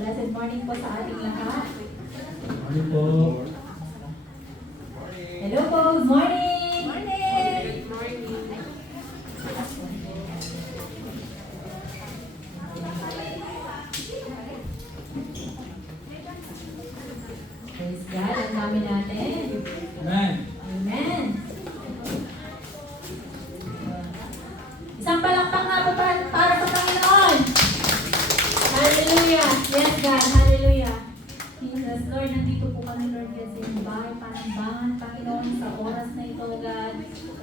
Blessed morning po sa ating lahat. Morning po. Hello po, good morning! Morning! Praise God, ang dami natin. Amen. Amen. Isang palakpak nga po para sa Panginoon. Hallelujah. Yes, God. Hallelujah. Jesus, Lord, nandito po kami, Lord, sa iyong bahay, panambangan, Panginoon, sa oras na ito, God.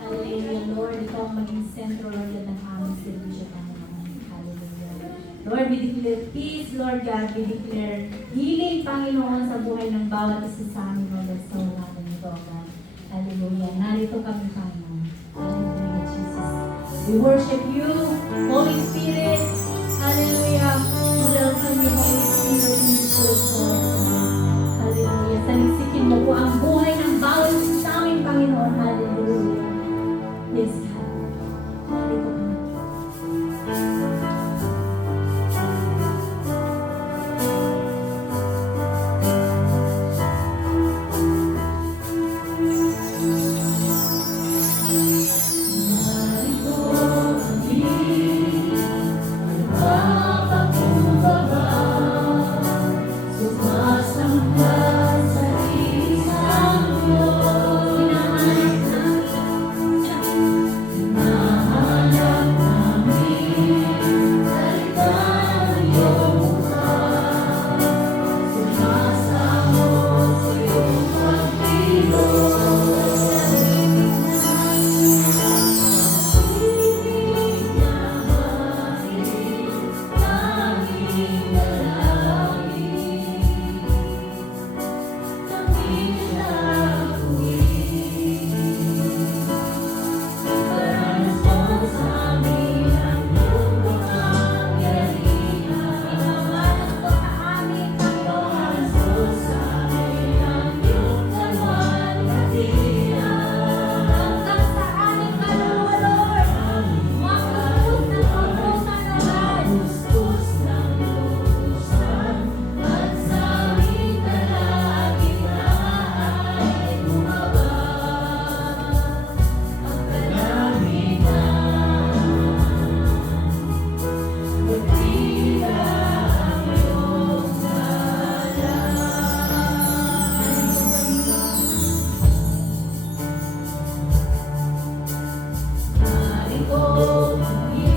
Hallelujah, Lord. Ito ang maging sentro, Lord, ng aming servisyo, Panginoon. Hallelujah. Lord, we declare peace, Lord God. We declare healing, Panginoon, sa buhay ng bawat isa sa amin, Lord, sa natin ito, God. Hallelujah. Narito kami, Panginoon. Hallelujah, Jesus. We worship you, Holy Spirit. Hallelujah. We welcome you, Holy Spirit, in this place, Lord God. Hallelujah. Salisikin mo po ang buhay ng bawat isa sa amin, Panginoon. Hallelujah. Yes, God. Narito kami.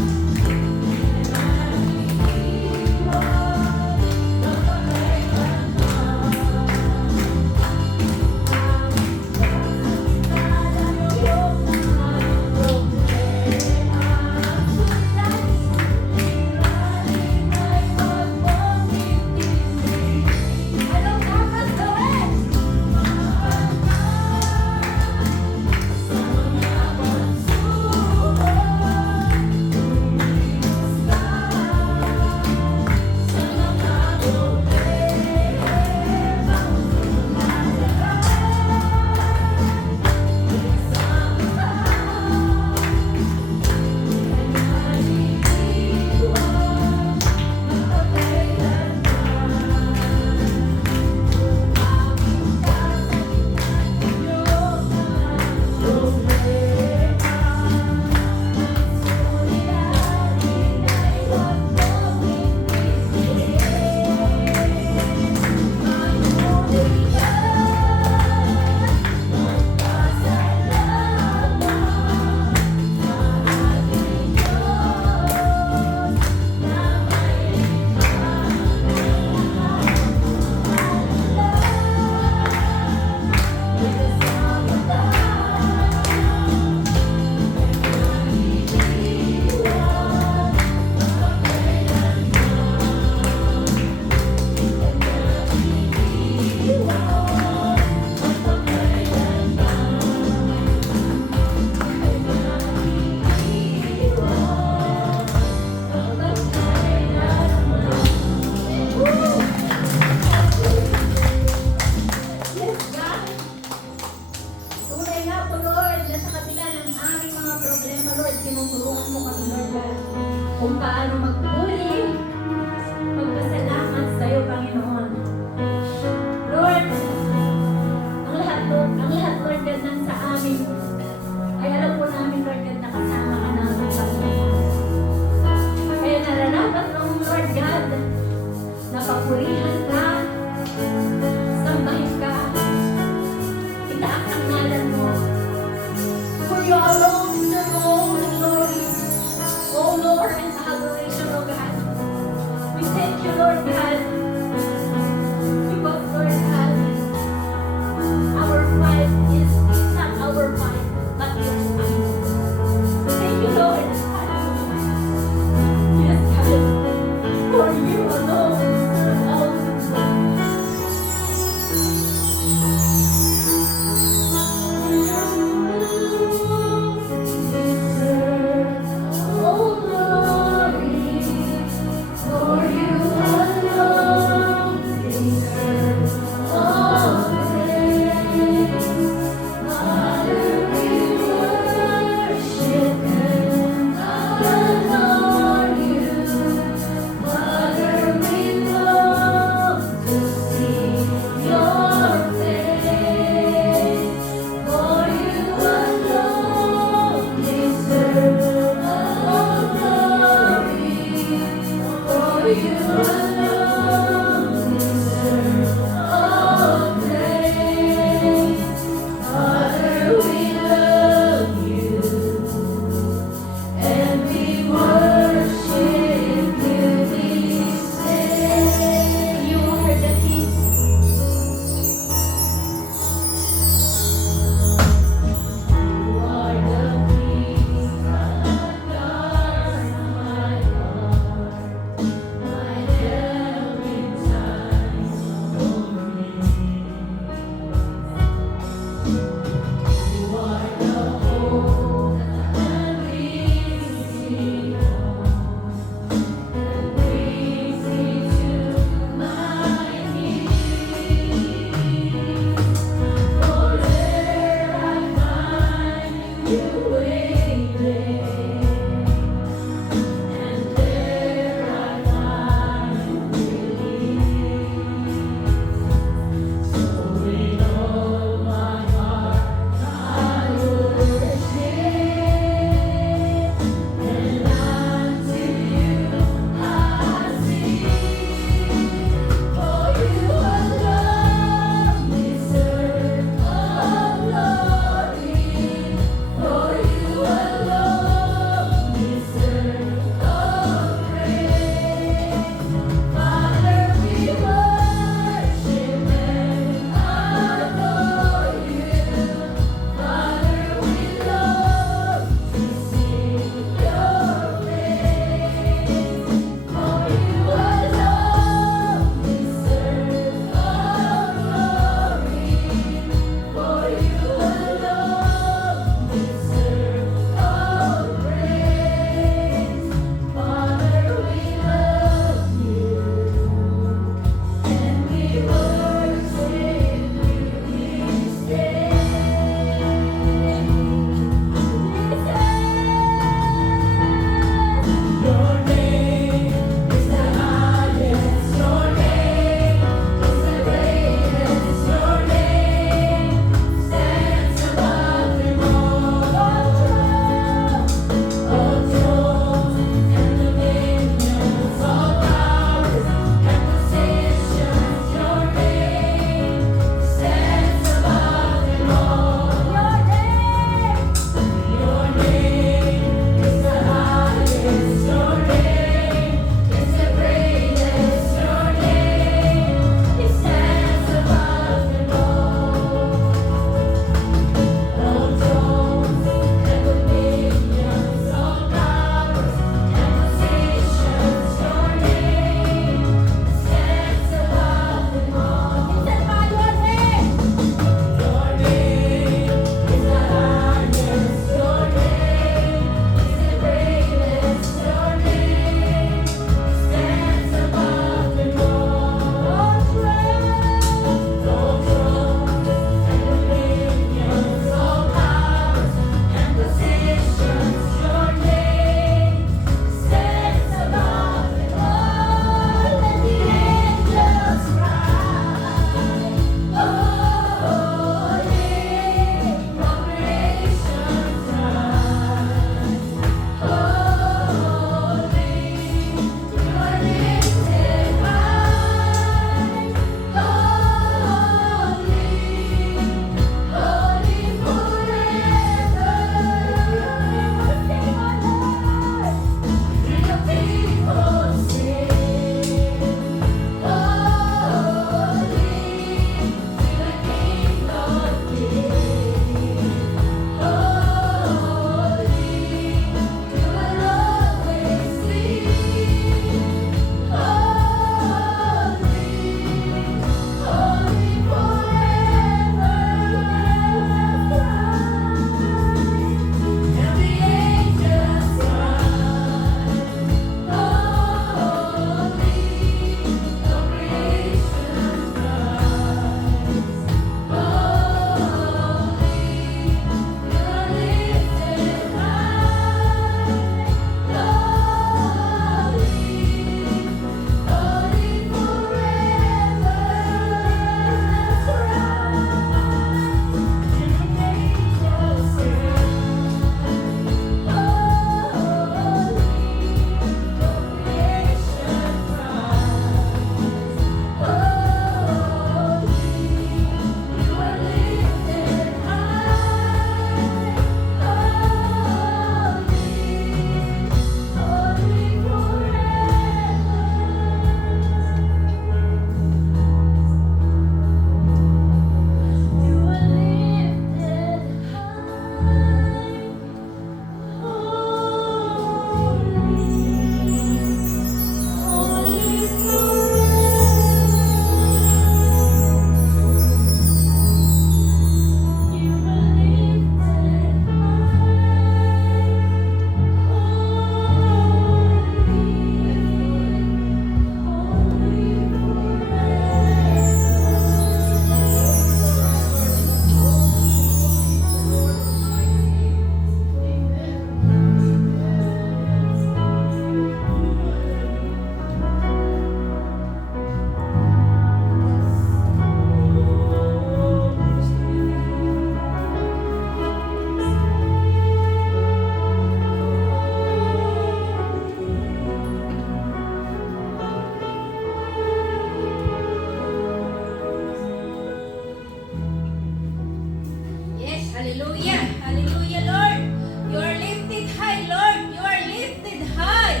Hallelujah. Hallelujah, Lord. You are lifted high, Lord. You are lifted high.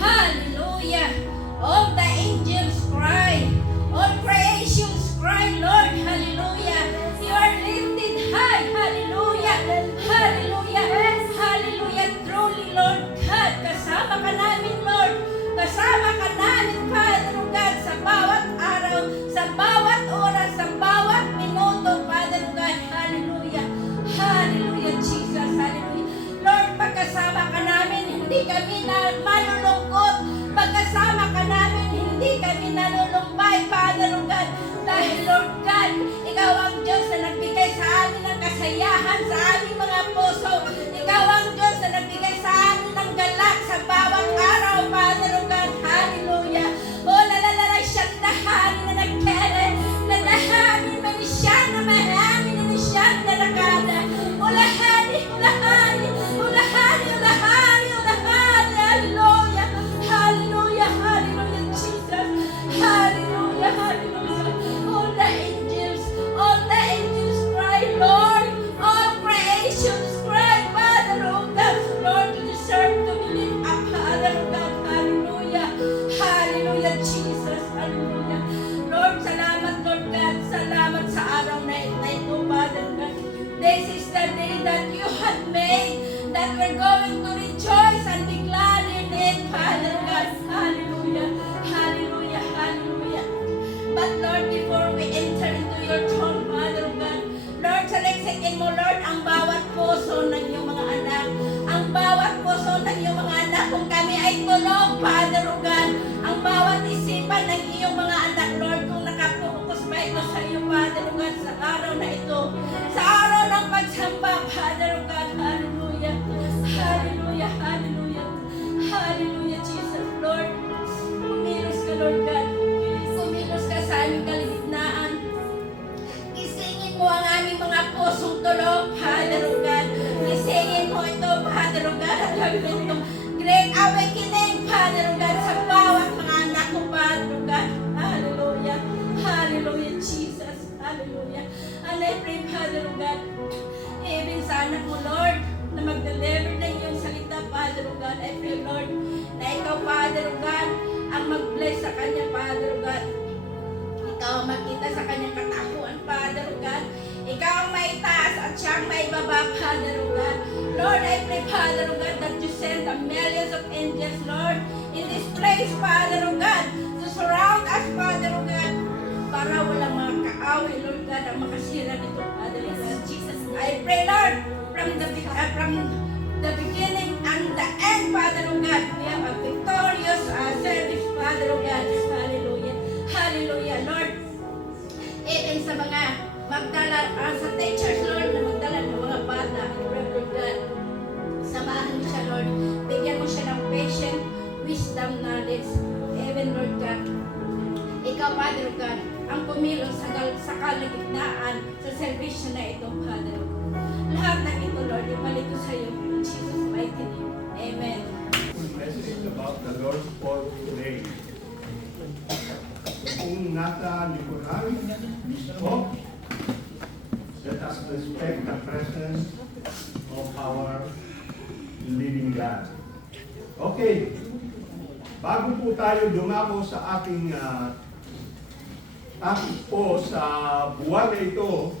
Hallelujah. All the angels cry. All creations cry, Lord. Hallelujah. You are lifted high. Hallelujah. Hallelujah. Hallelujah. Truly, Lord God, kasama ka namin, Lord. Kasama ka namin, Father God, sa bawat araw, sa bawat oras, sa bawat minuto, Father God. Hallelujah. Hallelujah, Jesus. Hallelujah. Lord, pagkasama ka namin, hindi kami na malulungkot. Pagkasama ka namin, hindi kami nalulumbay, Father God. Dahil, Lord God, Ikaw ang Diyos na nagbigay sa amin ng kasayahan sa aming mga puso. Ikaw ang Diyos na nagbigay sa amin ng galak sa bawat araw, Father God. Hallelujah. O nalalala siyang dahanin na nagkere, na dahanin manisyan na mahani na nisyan na nakada. Ulahani, ulahani, ulahani, ulahani, ulahani. Hallelujah. Hallelujah, hallelujah, Jesus. Hallelujah, hallelujah. All the angels cry, Lord. All creations cry, Father, oh God. Lord, you deserve to be lifted up, Father, oh God. Hallelujah. Hallelujah, Jesus. Hallelujah. Lord, salamat, Lord God. Salamat sa araw na ito, Father God. This is the day that you have made, that we're going to rejoice and be glad in it, Father God. Hallelujah. Hallelujah. Hallelujah. But Lord, before we enter into your throne, Father God, Lord, saleksekin mo, Lord, ang bawat puso ng iyong mga anak. Ang bawat puso ng iyong mga anak, kung kami ay tulog, Father God, ang bawat isipan ng iyong mga anak, Lord, kung nakapokus ba ito sa iyo, Father God, sa araw na ito, sa araw ng pagsamba, Father God. Hallelujah. Hallelujah. Hallelujah. Hallelujah, Jesus, Lord. Kumilos ka, Lord God. Kumilos ka sa aming kalagitnaan. Gisingin mo ang aming mga pusong tulog, Father God. Gisingin mo ito, Father God, at gawin itong great awakening, Father God, sa bawat mga anak ko, Father God. Hallelujah. Hallelujah, Jesus. Hallelujah. And I pray, Father God, even sa anak mo, Lord, na mag-deliver ng iyong salita, Father God. I pray, Lord, na ikaw, Father God, ang mag-bless sa kanya, Father God. Ikaw ang makita sa kanyang katakuan, Father God. Ikaw ang may taas at siya ang may baba, Father God. Lord, I pray, Father God, that you send the millions of angels, Lord, in this place, Father God, to surround us, Father God, para walang mga kaaway, Lord God, ang makasira nito, Father God. Jesus, I pray, Lord, from the beginning and the end, Father God, we have a victorious service, Father God. Hallelujah. Hallelujah, Lord. Even sa mga magdala, sa teachers, Lord, na magdala ng mga bata, Lord God, samahan mo siya, Lord. Bigyan mo siya ng patience, wisdom, knowledge. Even, Lord God, ikaw, Father God, ang kumilos sa kalagitnaan sa servisyo na ito, Father. Lahat ng ito, Lord, ibalik ko sa iyo. In Jesus' mighty name. Amen. Message about the Lord's Fourth Day. Kung nasa likuran, mismo, let us respect the presence of our living God. Okay, bago po tayo dumako sa ating topic po sa buwan na ito,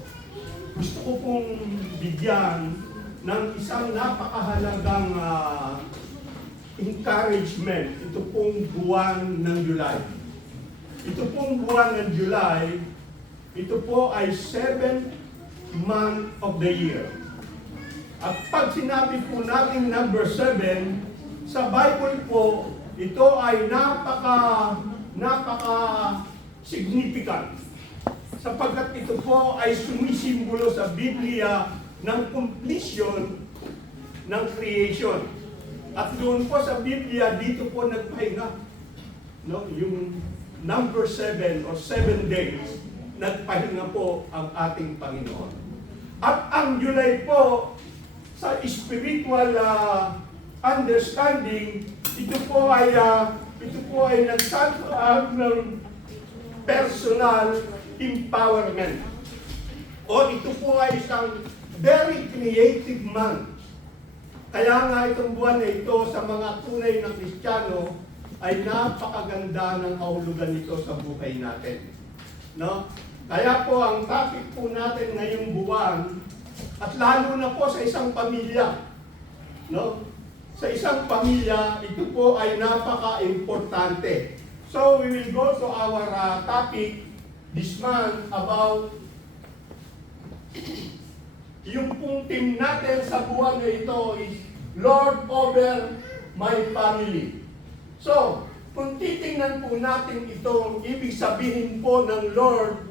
gusto ko pong bigyan ng isang napakahalagang encouragement. Ito pong buwan ng July. Ito pong buwan ng July, ito po ay 7th month of the year. At pag sinabi po natin number 7, sa Bible po, ito ay napaka-significant. Sapagkat ito po ay sumisimbolo sa Biblia ng completion ng creation. At doon po sa Biblia, dito po nagpahinga. No? Yung number 7 or 7 days, nagpahinga po ang ating Panginoon. At ang July po, sa spiritual understanding, ito po ay nagtatawag ng personal empowerment. O ito po ay isang very creative man. Kaya nga itong buwan na ito sa mga tunay na Kristiyano ay napakaganda ng kahulugan nito sa buhay natin. No? Kaya po ang topic po natin ngayong buwan, at lalo na po sa isang pamilya, no? Sa isang pamilya, ito po ay napaka-importante. So we will go to our topic this month about yung pong team natin sa buwan na ito is Lord over my family. So, kung titingnan po natin itong ibig sabihin po ng Lord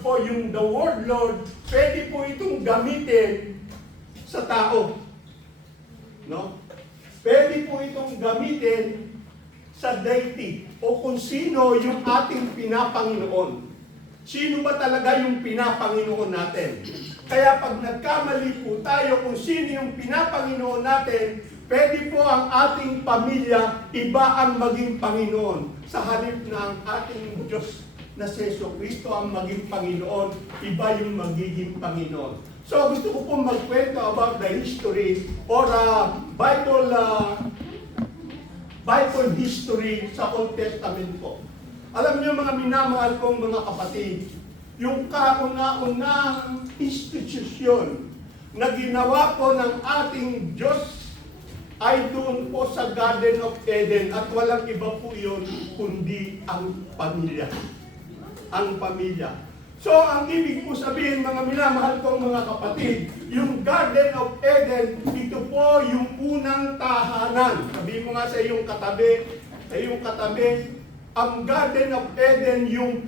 po, yung the word Lord, pwede po itong gamitin sa tao. No? Pwede po itong gamitin sa deity o kung sino yung ating pinapanginoon. Sino ba talaga yung pinapanginoon natin? Kaya pag nagkamali po tayo kung sino yung pinapanginoon natin, pwede po ang ating pamilya, iba ang maging Panginoon. Sa halip na ang ating Diyos na si Jesucristo ang maging Panginoon, iba yung magiging Panginoon. So gusto ko pong magkwento about the history or Bible history sa Old Testament po. Alam niyo mga minamahal kong mga kapatid, yung kauna-unang institusyon na ginawa po ng ating Diyos ay doon po sa Garden of Eden at walang iba po yun kundi ang pamilya. Ang pamilya. So ang ibig po sabihin mga minamahal kong mga kapatid, yung Garden of Eden, ito po yung unang tahanan. Sabihin mo nga sa iyong katabi, ang Garden of Eden, yung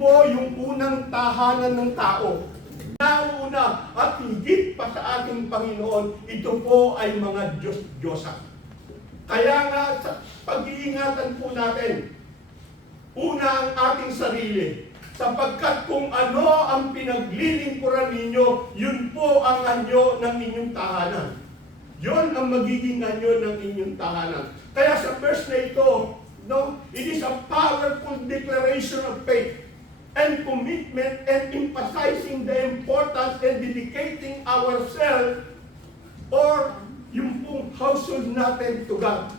unang tahanan ng tao. Nauna at higit pa sa ating Panginoon, ito po ay mga Diyos-Diyosa. Kaya nga, sa pag-iingatan po natin, una ang ating sarili, sapagkat kung ano ang pinaglilingkuran ninyo, yun po ang anyo ng inyong tahanan. Yun ang magiging anyo ng inyong tahanan. Kaya sa verse na ito, no, it is a powerful declaration of faith and commitment and emphasizing the importance and dedicating ourselves or yung pong household natin to God.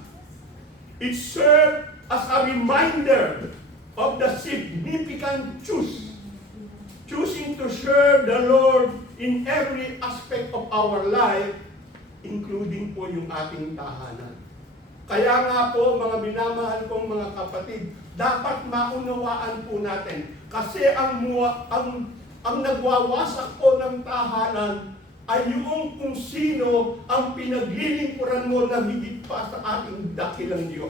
It serves as a reminder of the significant choosing to serve the Lord in every aspect of our life, including po yung ating tahanan. Kaya nga po mga minamahal kong mga kapatid, dapat maunawaan po natin kasi ang nagwawasak po ng tahanan ay yung kung sino ang pinaglilingkuran mo na higit pa sa ating dakilang Diyos.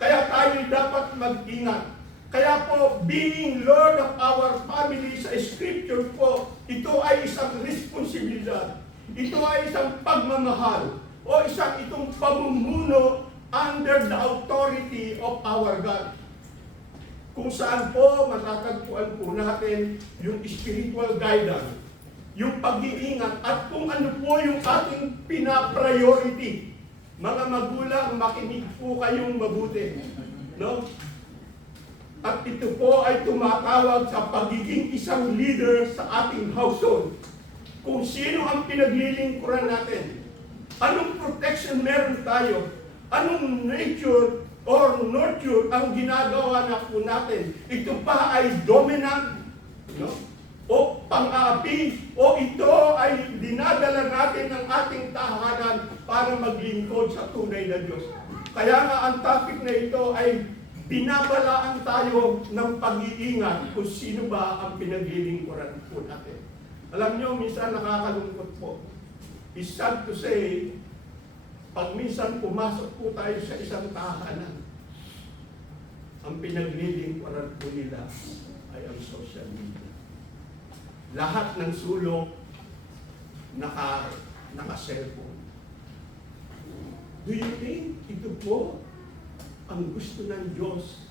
Kaya tayo dapat mag-ingat. Kaya po, being Lord of our family sa Scripture po, ito ay isang responsibilidad. Ito ay isang pagmamahal o itong pamumuno under the authority of our God. Kung saan po matatagpuan po natin yung spiritual guidance, yung pag-iingat, at kung ano po yung ating pina-priority. Mga magulang, makinig po kayong mabuti. No? At ito po ay tumatawag sa pagiging isang leader sa ating household. Kung sino ang pinaglilingkuran natin. Anong protection meron tayo? Anong nature or nurture ang ginagawa na po natin? Ito pa ay dominant, no? O pang-aapi, o ito ay dinadala natin ng ating tahanan para maglingkod sa tunay na Diyos. Kaya nga ang topic na ito ay binabalaan tayo ng pag-iingat kung sino ba ang pinaglilingkuran po natin. Alam nyo, minsan nakakalungkot po. It's sad to say, pag minsan pumasok po tayo sa isang tahanan, ang pinaglilingkuran po nila ay ang social media. Lahat ng sulok naka-cellphone. Do you think ito po ang gusto ng Diyos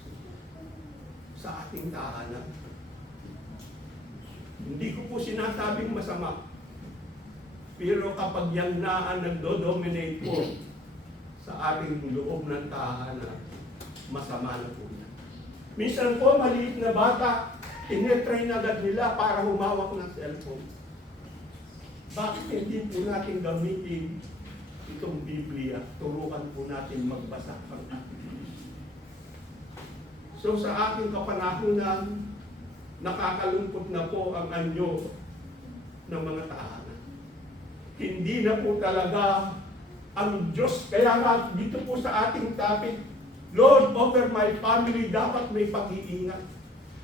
sa ating tahanan? Hindi ko po sinasabing masama. Pero kapag yan na ang nagdo-dominate po sa ating loob ng tahanan, masama na po yan. Minsan po, maliit na bata, tinetrain agad nila para humawak ng cellphone. bakit hindi po natin gamitin itong Biblia? Turuan po natin magbasa ng ating Diyos. So sa aking kapanahunan, nakakalungkot na po ang anyo ng mga tahanan. Hindi na po talaga ang Diyos. Kaya nga dito po sa ating topic, Lord, over my family, dapat may pag-iingat.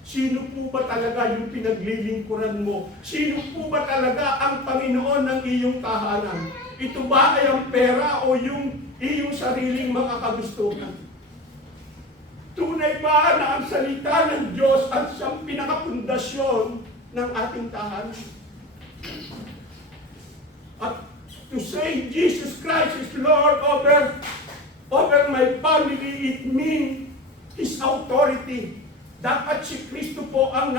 Sino po ba talaga yung pinaglilingkuran mo? Sino po ba talaga ang Panginoon ng iyong tahanan? Ito ba ay ang pera o yung iyong sariling mga kagustuhan? Tunay ba na ang salita ng Diyos ang siyang pinakapundasyon ng ating tahanan? At to say Jesus Christ is Lord over my family, it means His authority. Dapat si Kristo po ang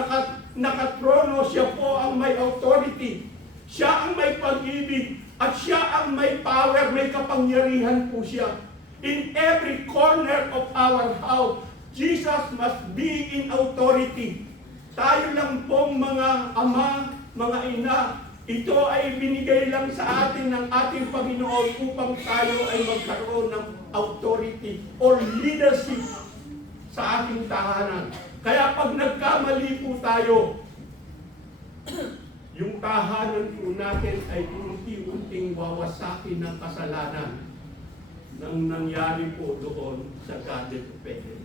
nakatrono, siya po ang may authority. Siya ang may pag-ibig at siya ang may power, may kapangyarihan po siya. In every corner of our house, Jesus must be in authority. Tayo lang pong mga ama, mga ina, ito ay binigay lang sa atin ng ating Panginoon upang tayo ay magkaroon ng authority or leadership sa ating tahanan. Kaya pag nagkamali po tayo, yung tahanan po natin ay unti-unting wawasakin ng kasalanan nang nangyari po doon sa Garden of Eden.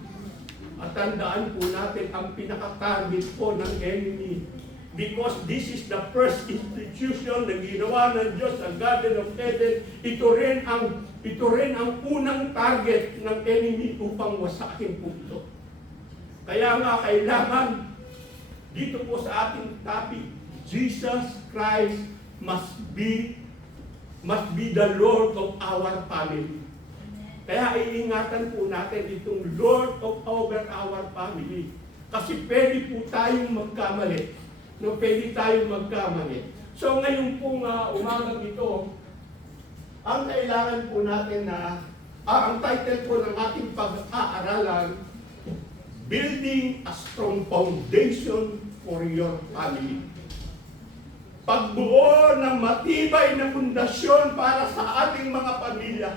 At tandaan po natin ang pinaka-target po ng enemy, because this is the first institution na ginawa ng Diyos sa Garden of Eden. Ito rin ang unang target ng enemy upang wasakin po ito. Kaya nga kailangan dito po sa ating topic, Jesus Christ must be the Lord of our family. Kaya iingatan po natin itong Lord of over our family. Kasi pwede po tayong magkamali. No, pwede tayong magkamali. So ngayon pong umagang ito, ang kailangan po natin na, ang title po ng ating pag-aaralan, Building a Strong Foundation for Your Family. Pagbuo ng matibay na pundasyon para sa ating mga pamilya.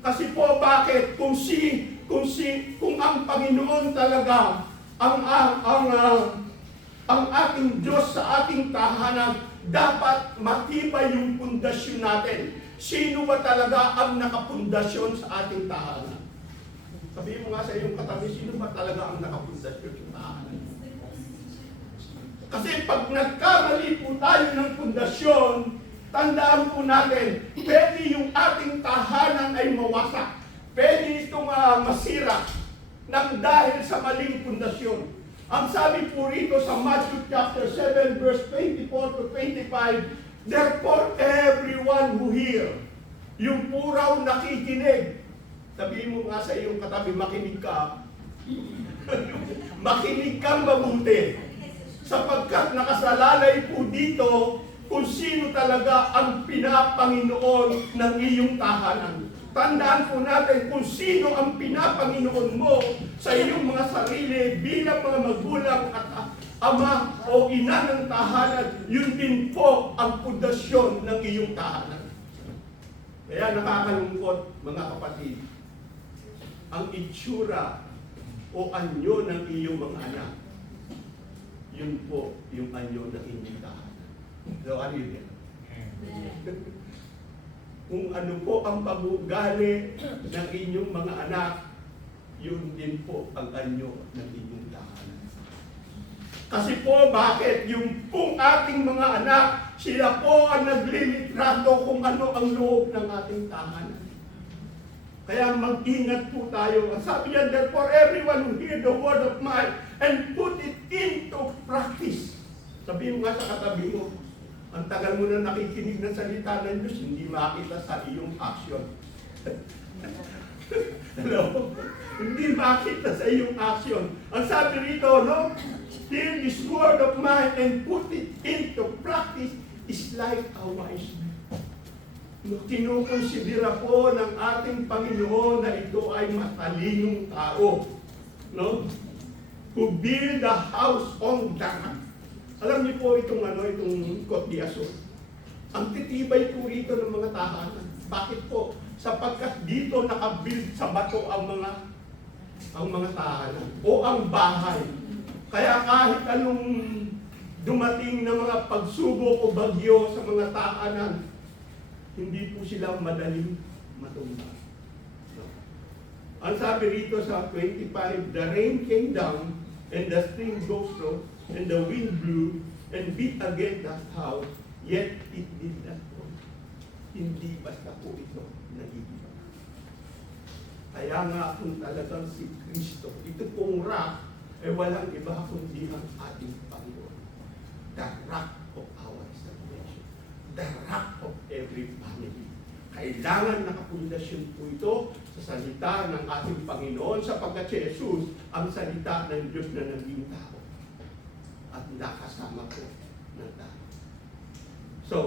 Kasi po bakit? Kung ang Panginoon talaga ang ating Diyos sa ating tahanan, dapat matibay yung pundasyon natin. Sino ba talaga ang nakapundasyon sa ating tahanan? Sabihin mo nga sa iyong katabi, sino ba talaga ang nakapundasyon sa tahanan? Kasi pag nagkamali po tayo ng pundasyon, tandaan po natin, pwede yung ating tahanan ay mawasak. Pwede itong masira nang dahil sa maling pundasyon. Ang sabi po rito sa Matthew chapter 7 verse 24 to 25, therefore everyone who hear, yung puraw nakikinig. Sabihin mo nga sa iyong katabi, makinig ka. Makinig kang mabuti. Sapagkat nakasalalay po dito kung sino talaga ang pinapanginoon ng iyong tahanan. Tandaan po natin kung sino ang pinapanginoon mo sa iyong mga sarili bilang mga magulang at ama o ina ng tahanan, yun din po ang pundasyon ng iyong tahanan. Kaya nakakalungkot mga kapatid, ang itsura o anyo ng iyong mga anak, yun po yung anyo ng inyong tahanan. So ano yun? Kung ano po ang pag-ugali ng inyong mga anak, yun din po ang anyo ng inyong tahanan. Kasi po bakit? Yung pong ating mga anak, sila po ang naglilitrato kung ano ang loob ng ating tahanan. Kaya mag-ingat po tayo. Ang sabi niya, therefore everyone who hear the word of mine and put it into practice. Sabihin mo nga sa katabi mo, ang tagal mo na nakikinig ng salita ng Diyos, hindi makita sa iyong action. Hello? Hindi makita sa iyong action. Ang sabi rito, no? Hear this word of mine and put it into practice is like a wise man. Kinukonsidera po ng ating Panginoon na ito ay matalinong tao. No? Who build the house on the rock. Alam niyo po itong Côte d'Azur. Ang titibay po rito ng mga tahanan. Bakit po? Sapagkat dito nakabuild sa bato ang mga tahanan o ang bahay. Kaya kahit anong dumating na mga pagsubok o bagyo sa mga tahanan, hindi po sila madaling matumba. No. Ang sabi rito sa 25, the rain came down, and the stream goes through, and the wind blew, and beat against that house, yet it did not fall. Hindi basta po ito nagigiba. Kaya nga kung talagang si Kristo, ito pong rock, ay walang iba kundi ang ating Panginoon. The rock of our salvation. The rock of every family. Kailangan nakapundasyon po ito sa salita ng ating Panginoon sapagkat si Jesus ang salita ng Diyos na naging tao at nakasama po ng tao. So,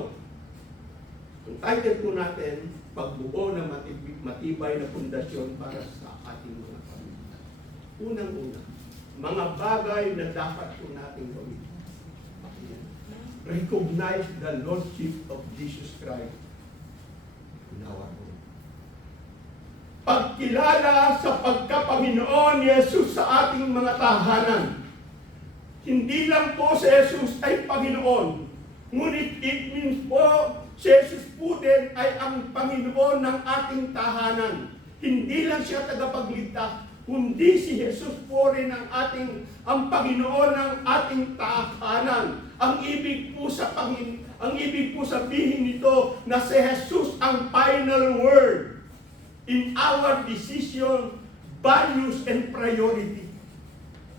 ang title po natin, pagbuo ng matibay na pundasyon para sa ating mga pamilya. Unang-una, mga bagay na dapat po natin gawin. Recognize the Lordship of Jesus Christ in our home. Pagkilala sa pagkapanginoon ni Jesus sa ating mga tahanan. Hindi lang po si Jesus ay Panginoon, ngunit it means po si Jesus po din ay ang Panginoon ng ating tahanan. Hindi lang siya tagapagligtas, kundi si Jesus po rin ang Panginoon ng ating tahanan. Ang ibig po sabihin nito na si Jesus ang final word in our decision, values, and priority.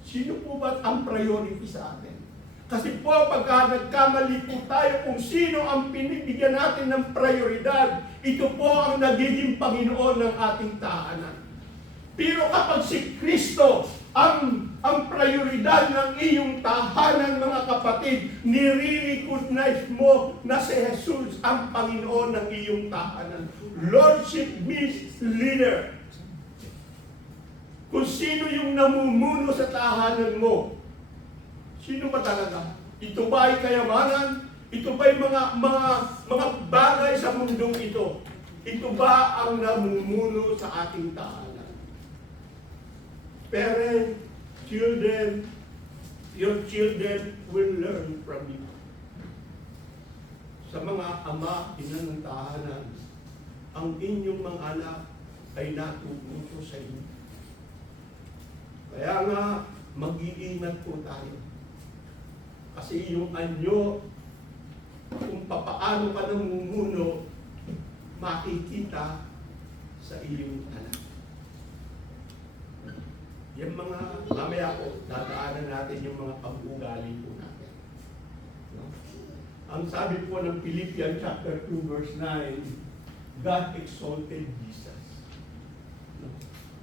Sino po ba ang priority sa atin? Kasi po pagka nagkamali po tayo kung sino ang pinibigyan natin ng prioridad, ito po ang nagiging Panginoon ng ating tahanan. Pero kapag si Kristo ang prioridad ng iyong tahanan, mga kapatid, nire-recognize mo na si Jesus ang Panginoon ng iyong tahanan. Lordship means leader. Kung sino yung namumuno sa tahanan mo, sino ba talaga? Ito ba ay kayamanan? Ito ba ay mga bagay sa mundong ito? Ito ba ang namumuno sa ating tahanan? Parents, children, your children will learn from you. Sa mga ama, ina ng tahanan, ang inyong mga anak ay natututo sa inyo. Kaya nga, mag-iingat po tayo. Kasi yung anyo, kung papaano ka namumuno, makikita sa iyong anak. Yung mga, mamaya po, dadaanan natin yung mga pag-ugali po natin. No? Ang sabi po ng Philippians chapter 2 verse 9, God exalted Jesus. No?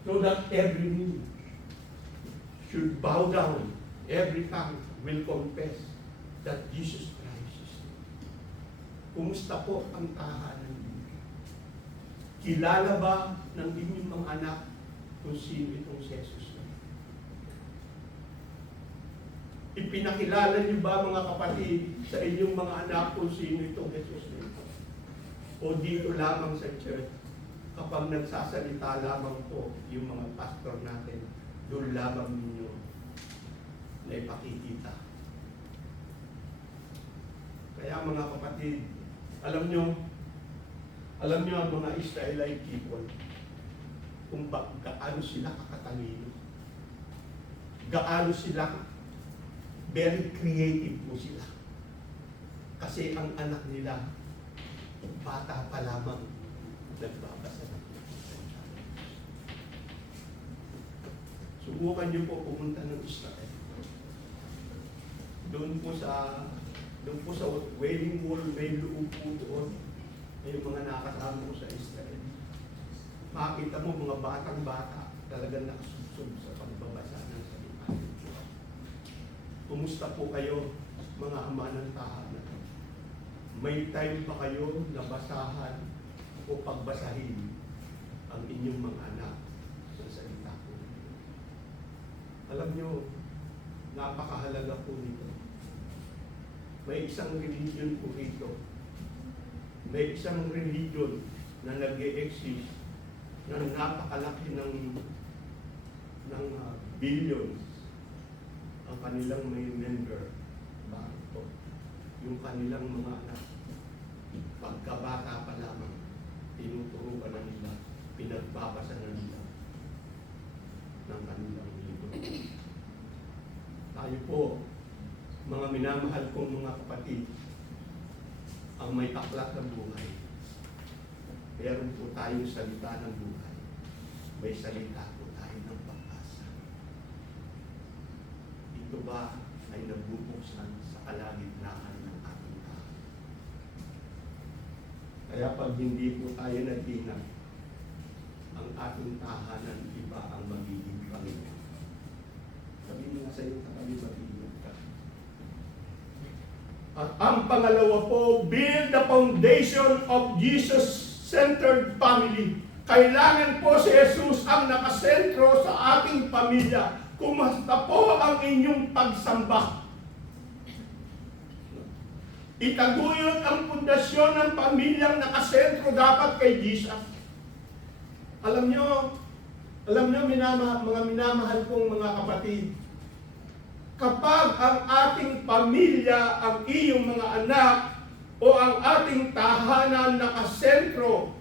So that every knee should bow down, every tongue will confess that Jesus Christ is Lord. Kumusta po ang tahanan niyo? Kilala ba ng inyong mga anak kung sino itong si Jesus? Ipinakilala niyo ba, mga kapatid, sa inyong mga anak kung sino itong Jesus nito? O dito lamang sa church, kapag nagsasalita lamang po yung mga pastor natin, doon lamang ninyo na ipakikita. Kaya mga kapatid, alam nyo ang mga Israelite people, kung gaano sila kakatalino, gaano sila very creative po sila. Kasi ang anak nila, bata pa lamang nagbabasa ng subukan niyo po pumunta ng Israel. Doon po sa Wailing Wall, may loob po doon. May mga nakasama ko sa Israel. Makita mo mga batang-bata talagang nakasubsob sa pagbabasa ng salita ng Diyos. Kumusta po kayo, mga ama ng tahanan? May time pa kayo na basahan o pagbasahin ang inyong mga anak sa salita po. Alam nyo, napakahalaga po nito. May isang religion po rito May isang religion na nag-e-exist na napakalaki ng billions ang kanilang may member. Bakit? Yung kanilang mga anak, pagkabata pa lamang, tinuturuan na nila, pinagbabasa na nila ng kanilang libro. Tayo po, mga minamahal kong mga kapatid, ang may aklat ng buhay. Meron po tayong salita ng buhay. May salita po tayo ng pag-asa. Ito ba ay nabubuksan sa kalagitnaan ng ating tao? Kaya pag hindi po tayo nag-ingat, ang ating tahanan, iba ang magiging Panginoon. Sabihin nga sa iyo, kami mag-ingat ka. At ang pangalawa po, build the foundation of Jesus-centered family. Kailangan po si Jesus ang nakasentro sa ating pamilya. Kumusta po ang inyong pagsamba? Itaguyod ang pundasyon ng pamilyang nakasentro dapat kay Jesus. Alam nyo, mga minamahal kong mga kapatid, kapag ang ating pamilya, ang iyong mga anak, o ang ating tahanan nakasentro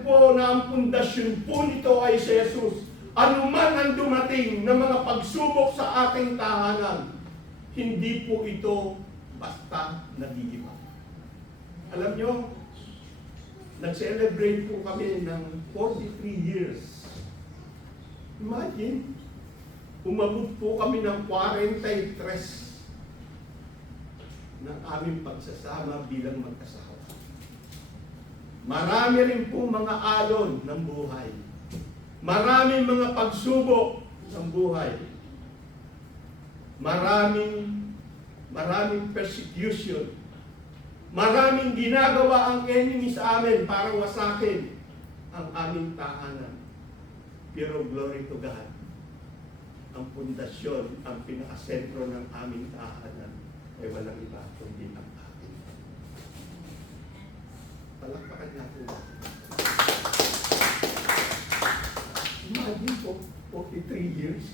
po na ang pundasyon po nito ay si Jesus, anuman ang dumating na mga pagsubok sa ating tahanan, hindi po ito basta nagigiba. Alam nyo, nag-celebrate po kami ng 43 years. Imagine, umabot po kami ng 43 ng aming pagsasama bilang magkasawa. Marami rin po mga alon ng buhay. Maraming mga pagsubok ng buhay. Maraming persecution. Maraming ginagawa ang enemy sa amin para wasakin ang aming tahanan. Pero glory to God. Ang pundasyon, ang pinakasentro ng aming tahanan ay walang iba kundi ang atin. Palakpakan natin. Imagine po, 43 years.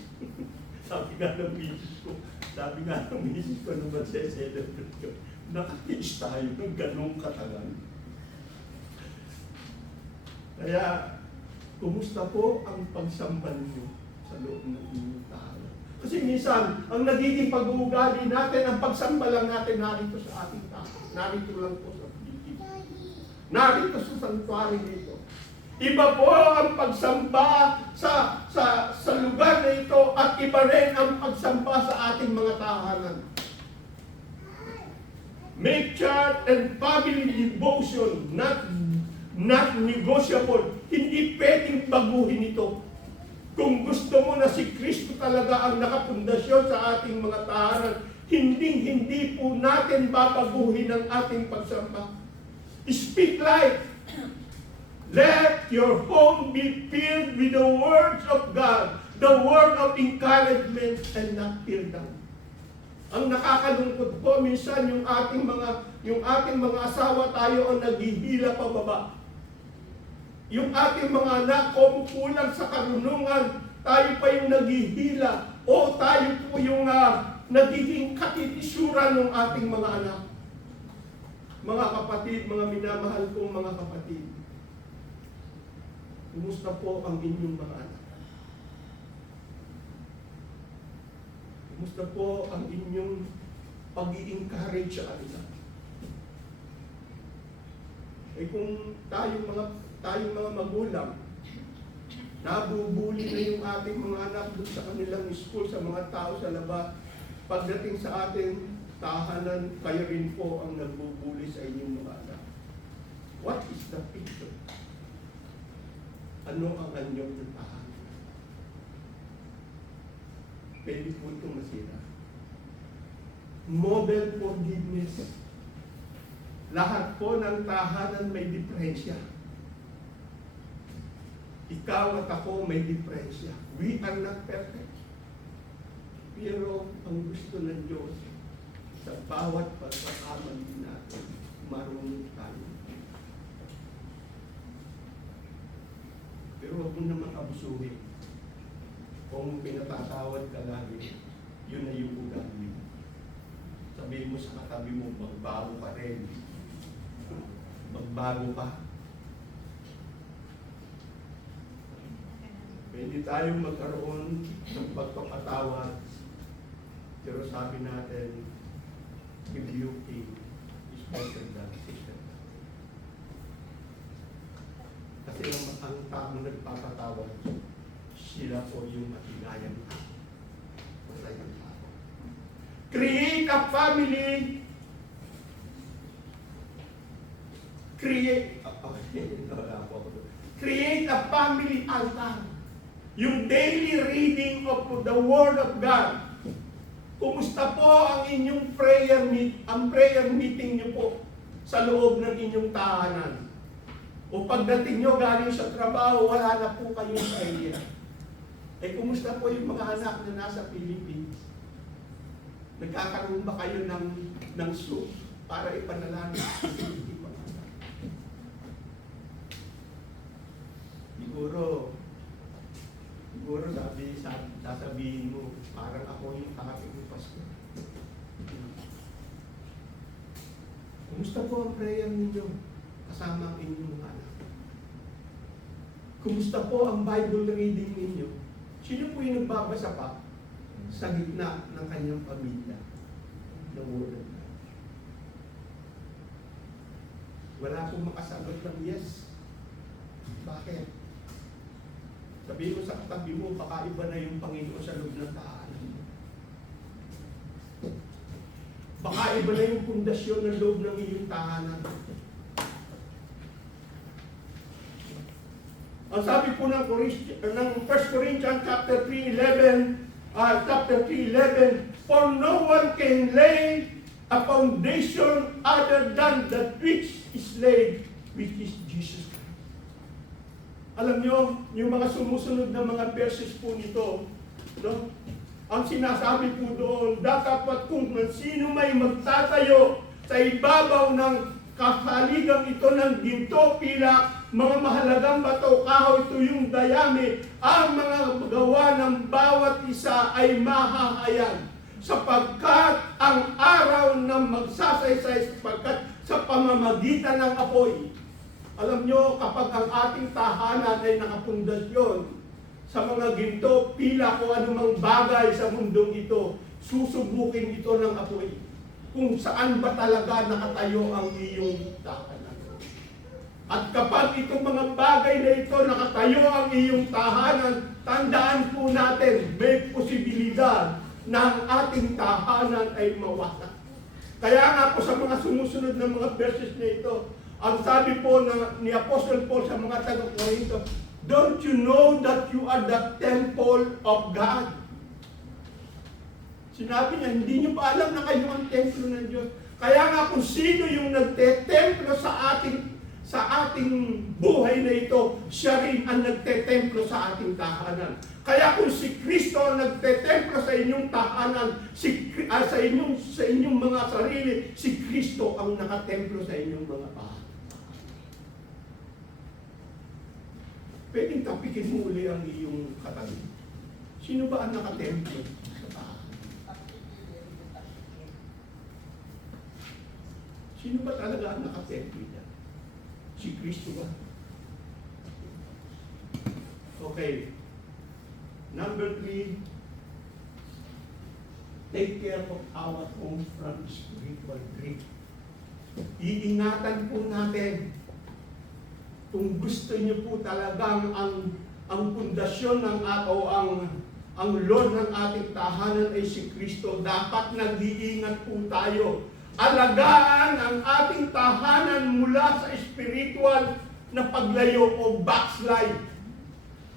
Sabi nga ng misis ko nung magse-celebrate ko, nakatiis tayo ng ganong katagal. Kaya, kumusta po ang pagsamba niyo sa loob ng inyong tahanan? Kasi minsan, ang nagiging pag-uugali natin, ang pagsamba lang natin narito sa ating tahanan. Narito lang po sa Pilipinas. Narito sa sanctuary dito. Iba po ang pagsamba sa lugar na ito at iba rin ang pagsamba sa ating mga tahanan. Make church and family devotion not negotiable. Hindi pwedeng baguhin ito. Kung gusto mo na si Kristo talaga ang nakapundasyon sa ating mga tahanan, hindi po natin babaguhin ang ating pagsamba. Speak life. Let your home be filled with the words of God, the word of encouragement and not tear down. Ang nakakalungkot po minsan yung ating mga asawa tayo ang naghihila pababa. Yung ating mga anak kumukulang sa karunungan, tayo pa yung naghihila o tayo po yung nagiging katitisura ng ating mga anak. Mga kapatid, mga minamahal kong mga kapatid, kumusta po ang inyong mga anak? Kumusta po ang inyong pag-i-encourage sa kanila? Eh kung tayong mga magulang, nabubuli na yung ating mga anak doon sa kanilang school, sa mga tao sa labas, pagdating sa ating tahanan, kayo rin po ang nagbubuli sa inyong mga anak. What is the picture? Ano ang anyong tahanan? Pwede po itong masira. Model forgiveness. Lahat po ng tahanan may diferensya. Ikaw at ako may diferensya. We are not perfect. Pero ang gusto ng Diyos sa bawat pagkakamali natin, marunong tayo. Pero huwag mo naman abusuhin. Kung pinatatawad ka lagi, yun na yung ugali. Sabihin mo sa katabi mo, magbago ka rin. Magbago ka. Pwede tayong magkaroon ng pagpapatawad. Pero sabi natin, rebuking is better than system. Kasi ang taong nagpapatawad, sila po yung matigayang tao. Masayang tao. Create a family. Create a family altar. Yung daily reading of the Word of God. Kumusta po ang inyong ang prayer meeting niyo po sa loob ng inyong tahanan? O pagdating nyo galing sa trabaho, wala na po kayong prayer. Eh, kumusta po yung mga anak na nasa Philippines? Nagkakaroon ba kayo ng soup para ipanalangin? Hindi pa nga. Siguro sasabihin mo, parang ako yung kakapit ng Pasko. Kumusta po ang prayer ninyo kasama ang inyong anak? Kumusta po ang Bible reading ninyo? Sino po yung nagbabasa pa sa gitna ng kanyang pamilya? The Word of God. Wala pong makasagot ng yes. Bakit? Sabihin mo sa katabi mo, baka iba na yung Panginoon sa loob ng tahanan mo. Baka iba na yung pundasyon ng loob ng iyong tahanan. Ang sabi po ng 1 Corinthians chapter 3:11, for no one can lay a foundation other than that which is laid, which is Jesus Christ. Alam nyo, yung mga sumusunod na mga verses po nito, no? Ang sinasabi po doon, dapat kung sino may magtatayo sa ibabaw ng kasaligang ito ng ginto, pilak, mga mahalagang bato, kahoy, tuyong dayami, ang mga gawa ng bawat isa ay mahahayan. Sapagkat ang araw na magsasaysay, sapagkat sa pamamagitan ng apoy. Alam nyo, kapag ang ating tahanan ay nakapundasyon sa mga ginto, pila o anumang bagay sa mundong ito, susubukin ito ng apoy. Kung saan ba talaga nakatayo ang iyong tahanan. At kapag itong mga bagay na ito nakatayo ang iyong tahanan, tandaan po natin, may posibilidad na ang ating tahanan ay mawasak. Kaya nga po sa mga sumusunod na mga verses na ito, ang sabi po ni Apostle Paul sa mga taga-Korinto, don't you know that you are the temple of God? Sinabi niya, hindi niyo pa alam na kayo ang templo ng Diyos. Kaya nga kung sino yung nagtetemplo sa ating buhay na ito, siya rin ang nagtetemplo sa ating tahanan. Kaya kung si Kristo ang nagtetemplo sa inyong tahanan, sa inyong mga sarili, si Kristo ang nakatemplo sa inyong mga tahanan. Pwedeng tapikin mo uli ang iyong katabi. Sino ba ang nakatemplo sa tahanan? Sino ba talaga ang nakatemplo niya? Si Kristo ba? Okay. Number 3, take care of our home from spiritual grief. Iingatan po natin kung gusto niyo po talagang ang pundasyon ng ang Lord ng ating tahanan ay si Kristo, dapat nag-iingat po tayo. Alagaan ang ating tahanan mula sa spiritual na paglayo o backslide.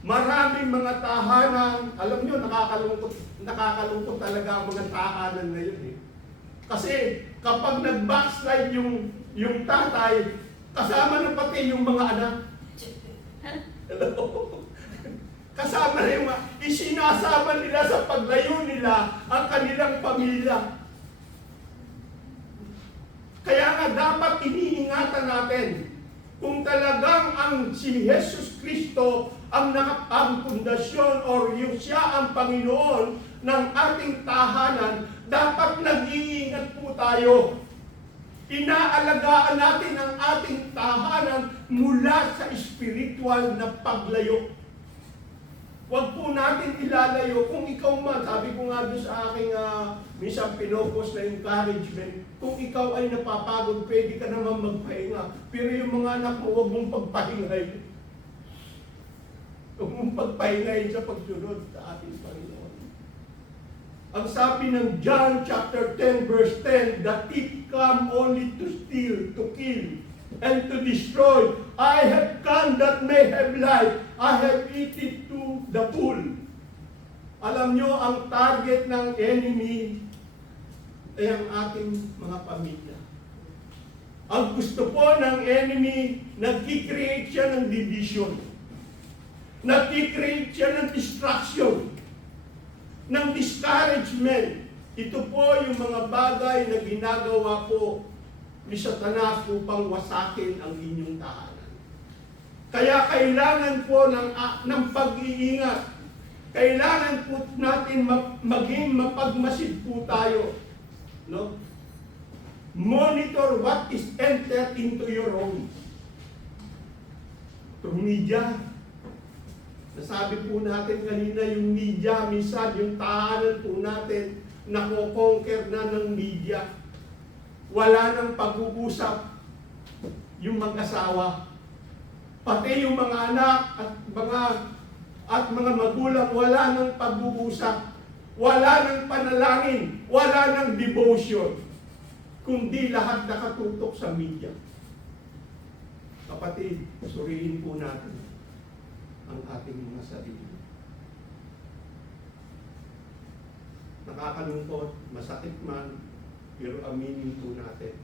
Maraming mga tahanan, alam nyo, nakakalungkot talaga ang mga tahanan ngayon eh. Kasi kapag nag-backslide yung tatay, kasama na pati yung mga anak. Hello? Kasama na yung isinasama nila sa paglayo nila ang kanilang pamilya. Kaya nga dapat ingatan natin kung talagang ang si Jesus Kristo ang pundasyon or yung siya ang Panginoon ng ating tahanan, dapat nag-iingat po tayo. Inaalagaan natin ang ating tahanan mula sa spiritual na paglayo. Huwag po natin ilalayo. Kung ikaw man, sabi ko nga doon sa aking minsan pinopos na encouragement, kung ikaw ay napapagod, pwede ka naman magpahinga. Pero yung mga anak mo, huwag mong pagpahingayin. Huwag mong pagpahingayin sa pagsunod sa ating Panginoon. Ang sabi ng John chapter 10 verse 10, the thief come only to steal, to kill, and to destroy. I have come that may have life. I have eaten to the full. Alam nyo, ang target ng enemy ay ang ating mga pamilya. Ang gusto po ng enemy, nag-create siya ng division. Nag-create siya ng distraction, ng discouragement. Ito po yung mga bagay na ginagawa po ni Satanas upang wasakin ang inyong tahanan. Kaya kailangan po ng pag-iingat. Kailangan po natin maging mapagmasid po tayo. No? Monitor what is entered into your home. Through media. Nasabi po natin kanina yung media, minsan yung tahanan po natin, nako-conquer na ng media. Wala nang pag-uusap yung mag-asawa. Pati yung mga anak at mga magulang, wala nang pag-uusap. Wala nang panalangin. Wala nang devotion. Kundi lahat nakatutok sa media. Kapatid, suriin po natin ang ating mga sarili. Nakakalungkot, masakit man, pero aminin po natin.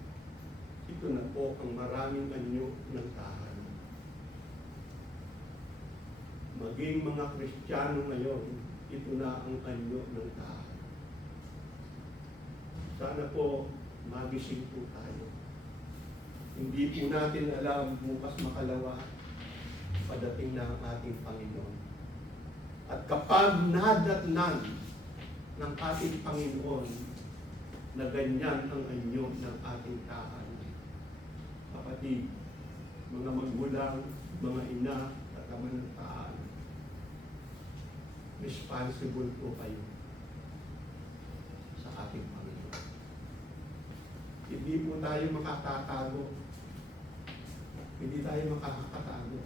Ito na po ang maraming anyo ng tahanan. Maging mga Kristiyano ngayon, ito na ang anyo ng tahanan. Sana po magising po tayo. Hindi po natin alam bukas makalawa, padating na ang ating Panginoon. At kapag nadatnan ng ating Panginoon na ganyan ang anyo ng ating tahanan, kapatid, mga magulang, mga ina, at ama ng tahanan, responsible po kayo sa ating Panginoon. Hindi po tayo makakatago. Hindi tayo makakatago.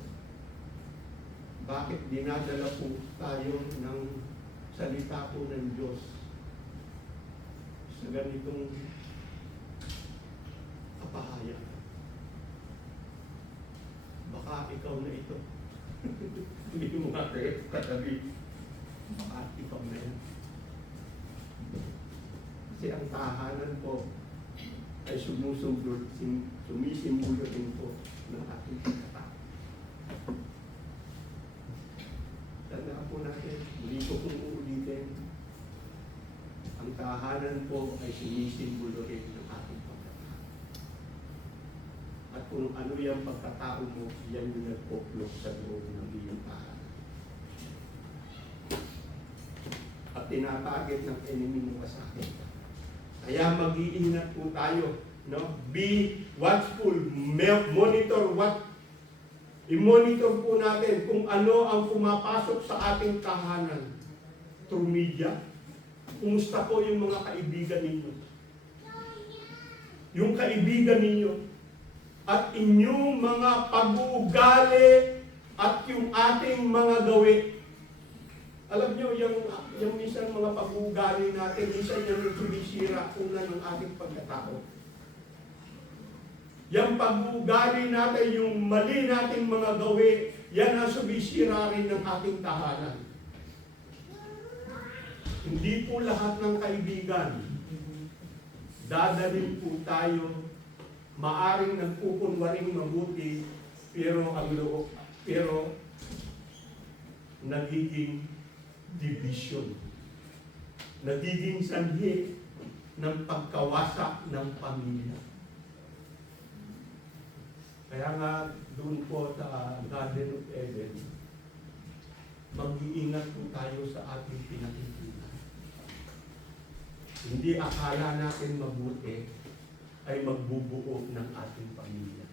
Bakit dinadala po tayo ng salita po ng Diyos sa ganitong kapahayag? Baka ikaw na ito. Hindi mo nga kayo katabi. Baka ikaw na yan. Kasi ang tahanan po ay sumisimbolo din po ng ating pagkatao. Tandaan po natin, hindi ko kung uulitin, ang tahanan po ay sumisimbolo rin ng ating pagkatao. At kung ano yung pagkatao mo, yan yung nagpoklok sa loob ng iyong tahanan. At tinatarget ng enemy ng masakit. Kaya mag-iingat po tayo. No? Be watchful. I-monitor po natin kung ano ang pumapasok sa ating tahanan. Through media. Kumusta po yung mga kaibigan ninyo? Yung kaibigan ninyo. At inyong mga pag-uugali at yung ating mga gawi. Alam nyo, yung minsan mga pag-uugali natin, minsan yung sumisira una ng ating pagkatao. Yung pag-uugali natin, yung mali nating mga gawi, yan ang sumisira rin ng ating tahanan. Hindi po lahat ng kaibigan, dadalhin po tayo, maaring nagpupunwaring mabuti, pero nagiging division. Nagiging sanhi ng pagkawasak ng pamilya. Kaya nga, doon po sa Garden of Eden, mag-iingat po tayo sa ating pinakikita. Hindi akala natin mabuti ay magbubuo ng ating pamilya.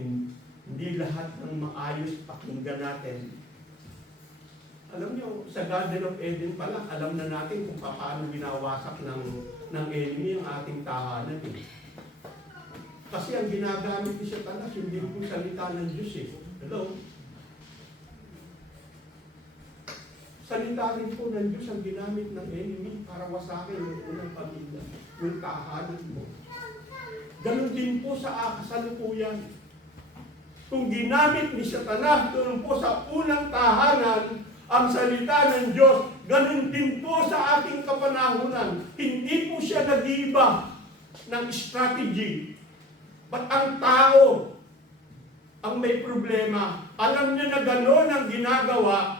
Hindi lahat ng maayos pakinggan natin. Alam niyo, sa Garden of Eden pa lang, alam na natin kung paano binawasak ng enemy ang ating tahanan. Kasi ang ginagamit ni Satanas, hindi po salita ng Diyos eh. Hello? Salita rin po ng Diyos ang ginamit ng enemy para wasakin yung unang pamilya, yung tahanan mo. Ganon din po sa kasalukuyan. Kung ginamit ni Satanas doon po sa unang tahanan ang salita ng Diyos, ganon din po sa ating kapanahunan. Hindi po siya nag-iiba ng strategy. But ang tao ang may problema. Alam niya na gano'n ang ginagawa,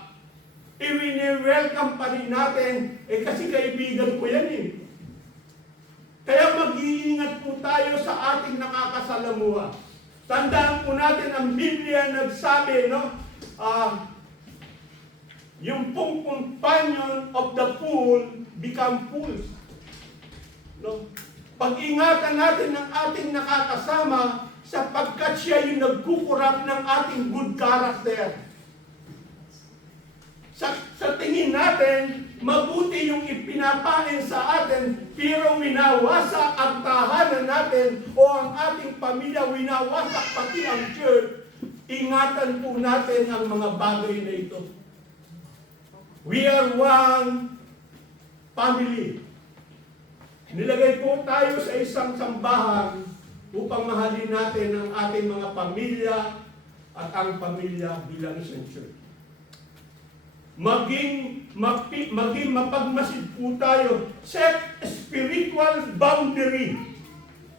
i-welcome pa rin natin, kasi kaibigan ko yan eh. Kaya mag-iingat po tayo sa ating nakakasalamuha. Tandaan po natin, ang Biblia nagsabi, no? Yung pong companion of the fool become fools. No? Pag-ingatan natin ng ating nakakasama sapagkat siya yung nagkukurap ng ating good character. Sa tingin natin, mabuti yung ipinapain sa atin, pero winawasak ang tahanan natin o ang ating pamilya, winawasak pati ang church. Ingatan po natin ang mga bagay na ito. We are one family. Nilagay po tayo sa isang sambahan upang mahalin natin ang ating mga pamilya at ang pamilya bilang isang church. Maging mapagmasid po tayo. Set spiritual boundary.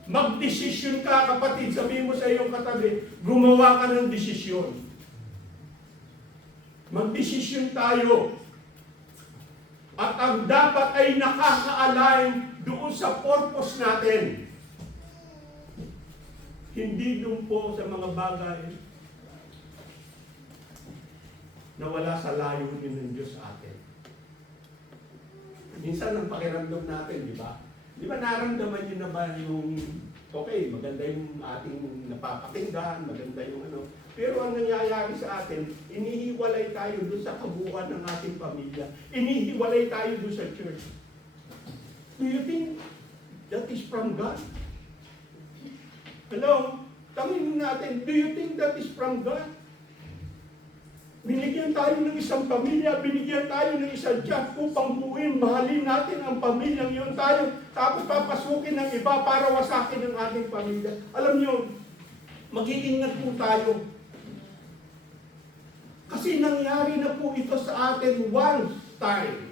Magdesisyon ka, kapatid. Sabihin mo sa iyong katabi, gumawa ka ng desisyon. Magdesisyon tayo. At ang dapat ay nakaka-align doon sa purpose natin. Hindi doon po sa mga bagay na wala sa layunin ng Diyos sa atin. Minsan ang pakiramdam natin, di ba? Di ba naramdaman niyo na ba yung, okay, maganda yung ating napapakinggan, maganda yung ano, pero ang nangyayari sa atin, inihiwalay tayo doon sa kabuuan ng ating pamilya. Inihiwalay tayo doon sa church. Do you think that is from God? Hello? Tangin natin, do you think that is from God? Binigyan tayo ng isang pamilya, binigyan tayo ng isang Diyos upang buuin, mahalin natin ang pamilyang yun tayo, tapos papasukin ng iba para wasakin ang ating pamilya. Alam nyo, mag-iingat po tayo. Kasi nangyari na po ito sa atin one time.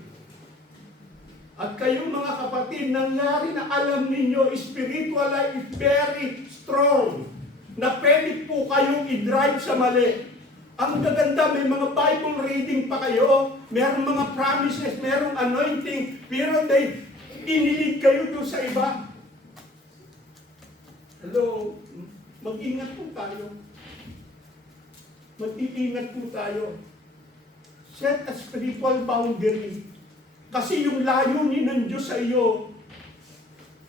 At kayong mga kapatid, nangyari na alam ninyo, spiritual life is very strong. Na pwede po kayong i-drive sa mali. Ang gaganda, may mga Bible reading pa kayo, merong mga promises, merong anointing, pero inilig kayo doon sa iba. Hello? Mag-ingat po tayo. Mag-iingat po tayo. Set a spiritual boundary. Kasi yung layunin ng Diyos sa iyo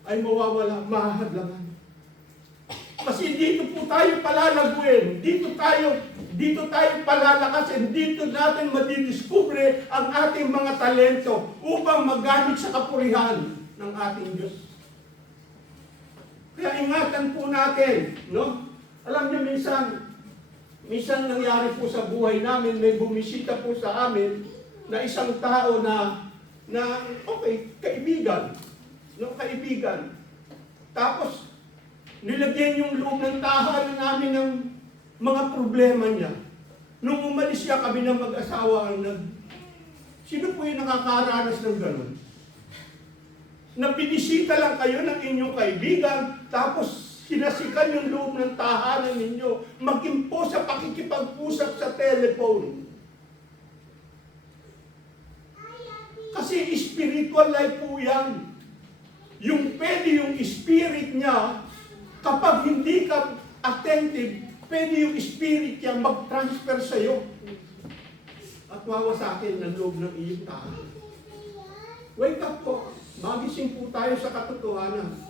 ay mawawala, mahahadlangan. Kasi dito po tayo palalaguin, dito tayo palalakasin, dito natin madidiskubre ang ating mga talento upang magamit sa kapurihan ng ating Diyos. Kaya ingatan po natin, no? Alam niyo, minsan nangyari po sa buhay namin, may bumisita po sa amin na isang tao na okay, kaibigan. No, kaibigan. Tapos, nilagyan yung loob ng tahanan namin ng mga problema niya. Nung umalis siya, kami ng mag-asawa sino po yung nakakaranas ng ganun? Napinisita lang kayo ng inyong kaibigan, tapos sinasikan yung loob ng tahanan ninyo, maging po sa pakikipag-usap sa telephone. Kasi spiritual life po yan. Yung pwede yung spirit niya, Kapag hindi ka attentive, pwede yung spirit yan mag-transfer sa'yo. At wawasakin ang loob ng iyong tao. Wake up po. Magising po tayo sa katotohanan.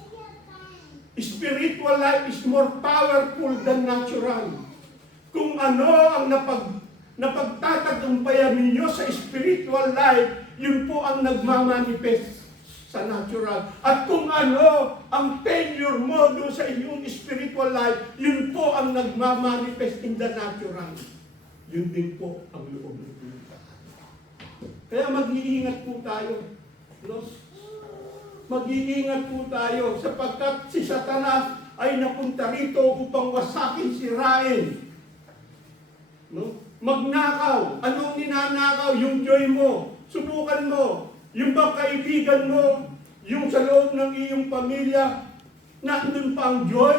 Spiritual life is more powerful than natural. Kung ano ang napagtatagumpayan ninyo sa spiritual life, yun po ang nagmamanifest sa natural. At kung ano ang failure mo doon sa inyong spiritual life, yun po ang nagmamanifest in the natural. Yun din po ang loob ng iyong tao. Kaya mag-iingat po tayo. No? Mag-iingat po tayo sapagkat si Satanas ay napunta rito upang wasakin, sirain. No? Magnakaw. Anong ninanakaw? Yung joy mo. Subukan mo. Yung bang kaibigan mo, yung sa loob ng iyong pamilya, naandun pa ang joy?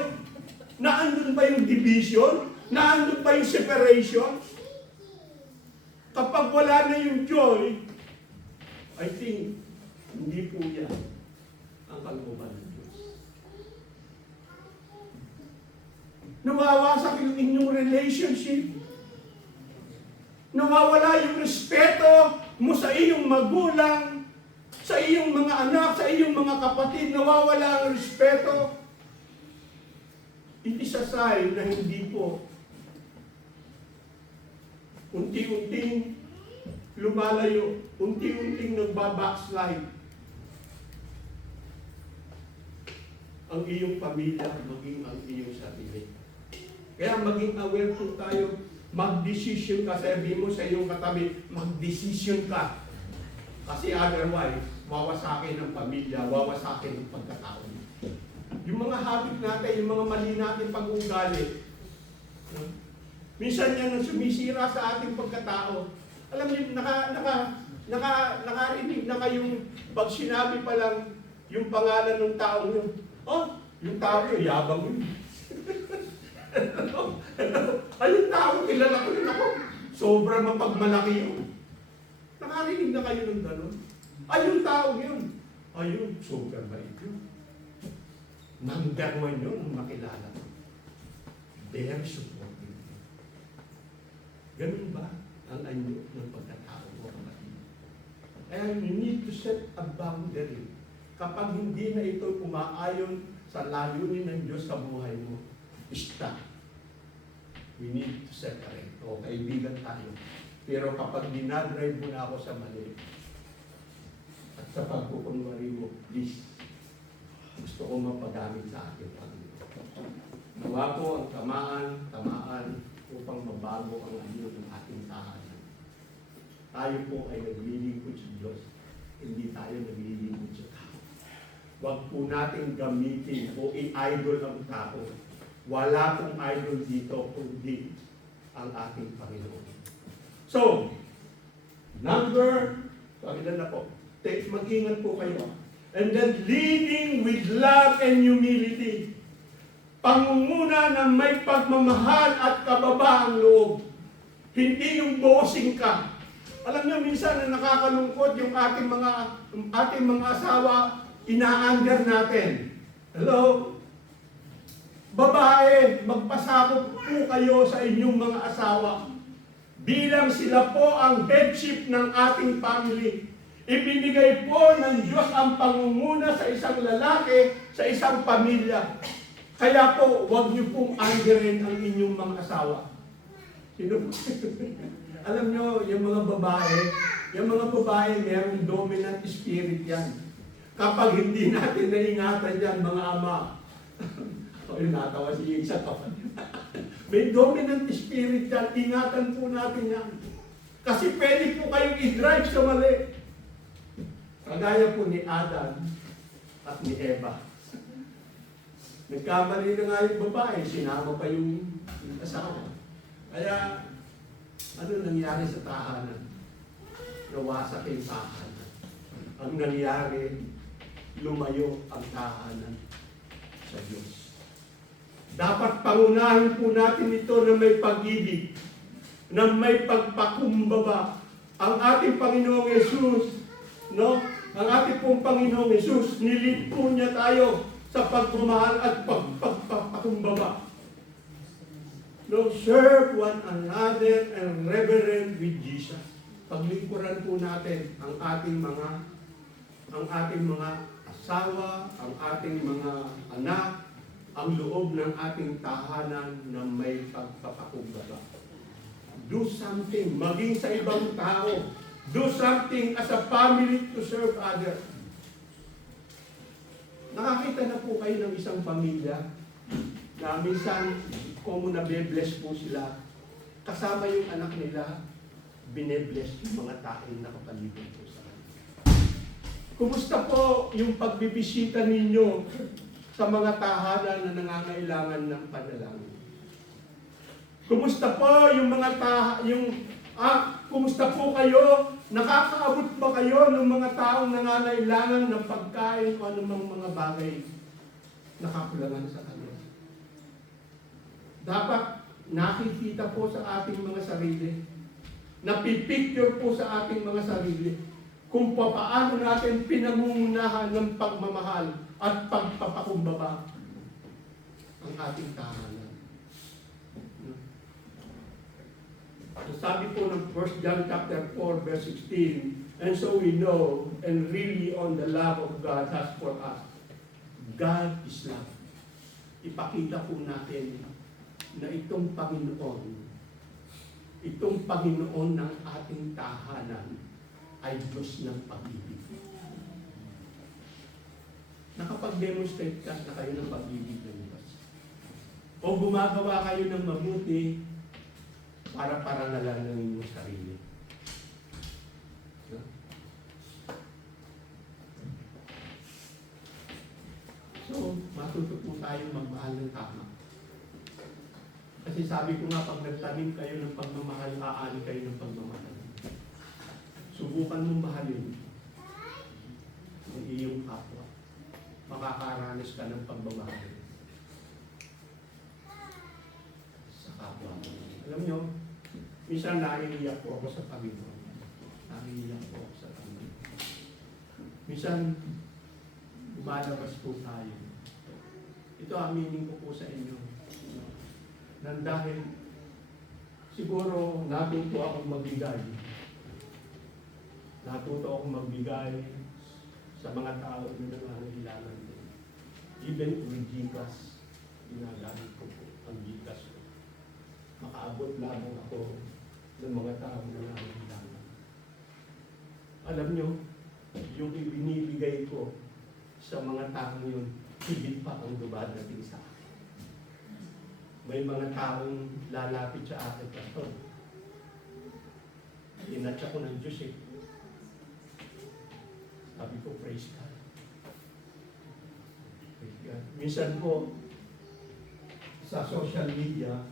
Naandun pa yung division? Naandun pa yung separation? Kapag wala na yung joy, I think, hindi po yan ang kalooban ng Diyos. Nawawasak yung inyong relationship. Nawawala yung respeto mo sa iyong magulang, sa iyong mga anak, sa iyong mga kapatid. Nawawala ang respeto. It is a sign na hindi po unti-unting lumalayo, unti-unting nagbabackslide ang iyong pamilya, maging ang iyong sarili. Kaya maging aware po tayo, mag-decision ka, sabi mo sa iyong katabi, mag-decision ka. Kasi otherwise, wawasakin ang pamilya, wawasakin ang pagkatao. Yung mga habit natin, yung mga mali natin pag-uugali, minsan yan ang sumisira sa ating pagkatao. Alam niyo, nakarinig na kayong pag sinabi pa lang yung pangalan ng tao yun. Oh, yung tao yun, yabang yun. Ay, yung tao, kilala ko yun ako. Sobrang mapagmalaki yun. Nakarinig na kayo ng gano'n? Ay, yung tao yun. Ayun, sobrang bait yun. Number one yun, ang makilala ko. Very supportive. Ganun ba ang anyo ng pagkatao mo, kapatid? Kaya you need to set a boundary. Kapag hindi na ito umaayon sa layunin ng Diyos sa buhay mo, stop. We need to separate. O, kaibigan tayo. Pero kapag dinadrive mo na ako sa mali, at sa pagkukunwari mo, please, gusto ko mapagamit sa akin, Panginoon. Nawa po ang tamaan upang mabago ang anyo ng ating tahanan. Tayo po ay naglilingkod sa Diyos, hindi tayo naglilingkod sa tao. Huwag po natin gamitin o i-idol ang tao. Wala pong idol dito, kundi ang ating Panginoon. So, ilan na po? Mag-ingat po kayo. And then, leading with love and humility. Pangunguna na may pagmamahal at kababaang loob. Hindi yung bossing ka. Alam niyo, minsan na nakakalungkot yung ating mga asawa, ina-under natin. Hello? Babae, magpasakop po kayo sa inyong mga asawa. Bilang sila po ang headship ng ating family. Ibinigay po ng Diyos ang pangunguna sa isang lalaki, sa isang pamilya. Kaya po, huwag niyo pong underin ang inyong mga asawa. Sino po? Alam niyo, yung mga babae, mayroong dominant spirit yan. Kapag hindi natin naingatan yan, mga ama, natawa si isa kapatid. May dominant spirit yan, ingatan po natin yan. Kasi pwede po kayong i-drive sa mali. Kagaya po ni Adam at ni Eva. Nagkamali na nga yung babae, sinama pa yung asawa. Kaya, ano nangyari sa tahanan? Nawasak yung tahanan. Ang nangyari, lumayo ang tahanan sa Diyos. Dapat pangunahin po natin ito na may pag-ibig, na may pagpakumbaba. Ang ating Panginoong Yesus, no? Ang ating pong Panginoong Yesus, nilid po niya tayo sa pagmamahal at pagpapakumbaba. No, serve one another and reverend with Jesus. Paglingkuran po natin ang ating mga asawa, ang ating mga anak, ang loob ng ating tahanan na may pagpapakumbaba. Do something, maging sa ibang tao. Do something as a family to serve others. Nakakita na po kayo ng isang pamilya na minsan kung nabe-bless po sila, kasama yung anak nila, bine-bless yung mga taong nakapalibot po sa kanila. Kumusta po yung pagbibisita ninyo sa mga tahanan na nangangailangan ng panalangin? Kumusta po yung mga kumusta po kayo? Nakakaabot ba kayo ng mga taong nangangailangan ng pagkain o anumang mga bagay na kakulangan sa kanila? Dapat nakikita po sa ating mga sarili, napipicture po sa ating mga sarili, kung paano natin pinangungunahan ng pagmamahal at pagpapakumbaba ang ating tahanan. Sabi po ng 1 John chapter 4 verse 16, and so we know and really on the love of God has for us. God is love. Ipakita po natin na itong Panginoon ng ating tahanan ay Diyos ng pag-ibig. Nakapag-demonstrate ka na kayo ng pag-ibig ng Diyos. O gumagawa kayo ng mabuti para parangalanan yung sarili. No? So, matuto po tayong magmahal ng tama. Kasi sabi ko nga, pag nagtanim kayo ng pagmamahal, aani kayo ng pagmamahal. Subukan mong mahalin ang iyong kapwa. Makakaranas ka ng pagmamahal sa kapwa. Alam nyo, minsan naiiyak po ako sa Panginoon. Naiiyak po ako sa Panginoon. Minsan, lumalabas po tayo. Ito aminin ko po sa inyo. Nang dahil, siguro natuto akong magbigay. Natuto akong magbigay sa mga tao na nangangailangan din. Even with Gcash, ginagamit ko po ang Gcash ko. Makaabot lamang ako ng mga tao na nangangailangan. Alam nyo, yung ibinibigay ko sa mga tao yun, higit pa ang dumadating sa akin. May mga taong lalapit sa akin, Pastor. Inatsa ko ng Diyos eh. Sabi ko, praise God. Praise God. Minsan po, sa social media,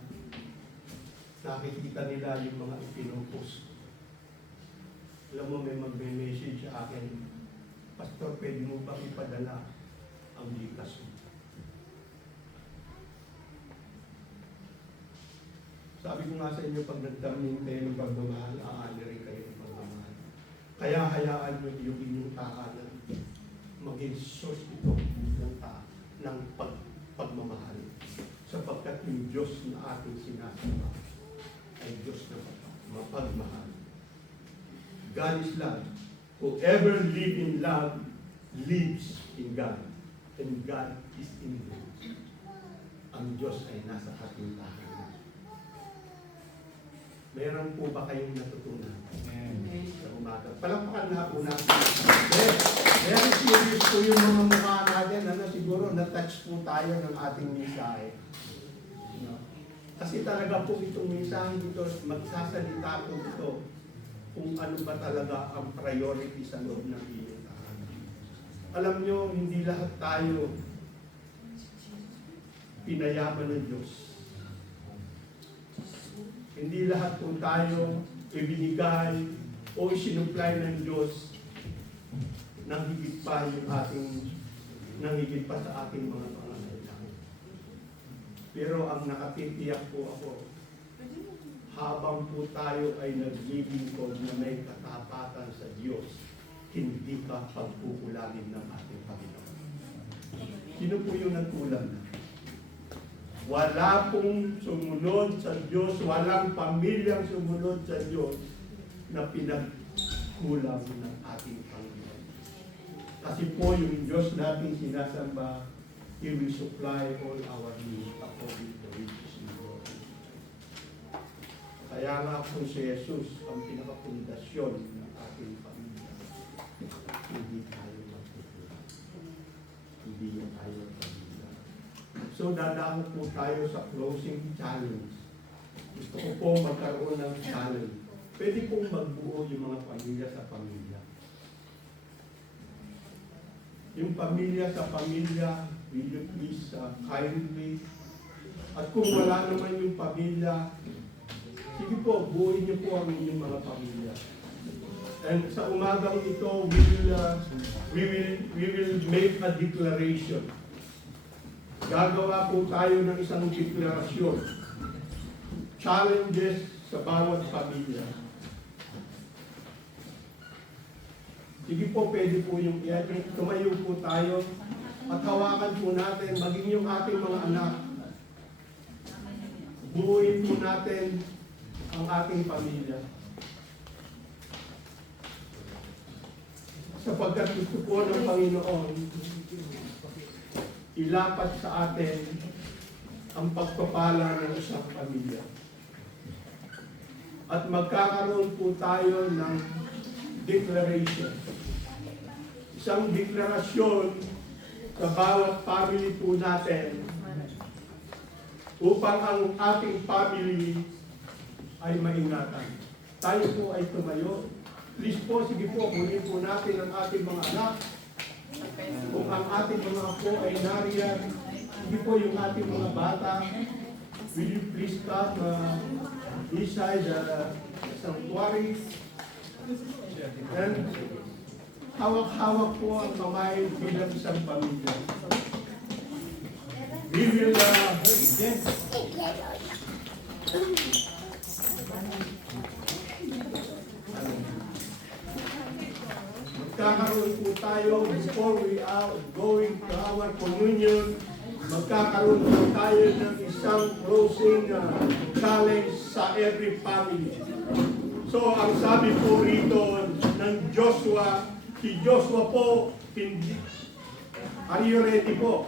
nakikita nila yung mga ipinopost. Alam mo, may magme-message sa akin, Pastor, pwede mo bang ipadala ang Gcash mo? Sabi ko nga sa inyo, pag nagtamin kayo ng pagmamahal, aali rin kayo ng pagmamahal. Kaya hayaan nyo yung inyong tahanan maging source ito ng pagmamahal. Sapagkat yung Diyos na ating sinasamba ay Diyos na mapagmahal. God is love. Whoever lives in love lives in God. And God is in him. Ang Diyos ay nasa ating tahanan. Meron po ba kayong natutunan? Sa umaga? Palakpakan na po natin. Very serious po yung mga mukha natin. Siguro na-touch po tayo ng ating mensahe. Kasi talaga po itong mensahe dito, magsasalita po ito kung ano ba talaga ang priority sa loob ng iyong tahanan. Alam nyo, hindi lahat tayo pinayaman ng Diyos. Hindi lahat po tayo ibinigay o isinupply ng Diyos nang higit pa sa ating mga pangangailangan. Pero ang nakatitiyak po ako, habang po tayo ay naglilingkod na may katapatan sa Diyos, hindi ka pagkukulangin ng ating Panginoon. Sino po yung nagkulang na? Wala pong sumunod sa Diyos, walang pamilyang sumunod sa Diyos na pinagkulang ng ating Panginoon. Kasi po yung Diyos natin sinasamba, He will supply all our needs according to His glory. Kaya nga po si Jesus ang pinakapundasyon ng ating pamilya. Hindi tayo magtutulak. Hindi niya tayo pamilya. So dadako po tayo sa closing challenge. Gusto ko po magkaroon ng challenge. Pwede pong magbuo yung mga pamilya sa pamilya. Yung pamilya sa pamilya, will you please kindly. At kung wala naman yung pamilya, sige po, buuin niyo po ang inyong mga pamilya. And sa umagang ito, we will make a declaration. Gagawa po tayo ng isang deklarasyon. Challenges sa bawat pamilya. Sige po, pwede po yung tumayo po tayo at hawakan po natin, maging yung ating mga anak. Buuin po natin ang ating pamilya. Sapagkat gusto po ng Panginoon, ilapat sa atin ang pagpapala ng isang pamilya. At magkakaroon po tayo ng declaration. Isang deklarasyon sa bawat family po natin upang ang ating family ay maingatan. Tayo po ay tumayo. Please po, sige po, kunin po natin ang ating mga anak. Kung ang ating mga apo ay nariyan, sige po yung ating mga bata. Will you please come inside the sanctuary? And hawak-hawak po ang kamay bilang isang pamilya. We will, magkakaroon po tayo before we are going to our communion. Magkakaroon po tayo ng isang closing challenge sa every family. So, ang sabi po rito ng Joshua, si Joshua po, hindi. Are you ready po?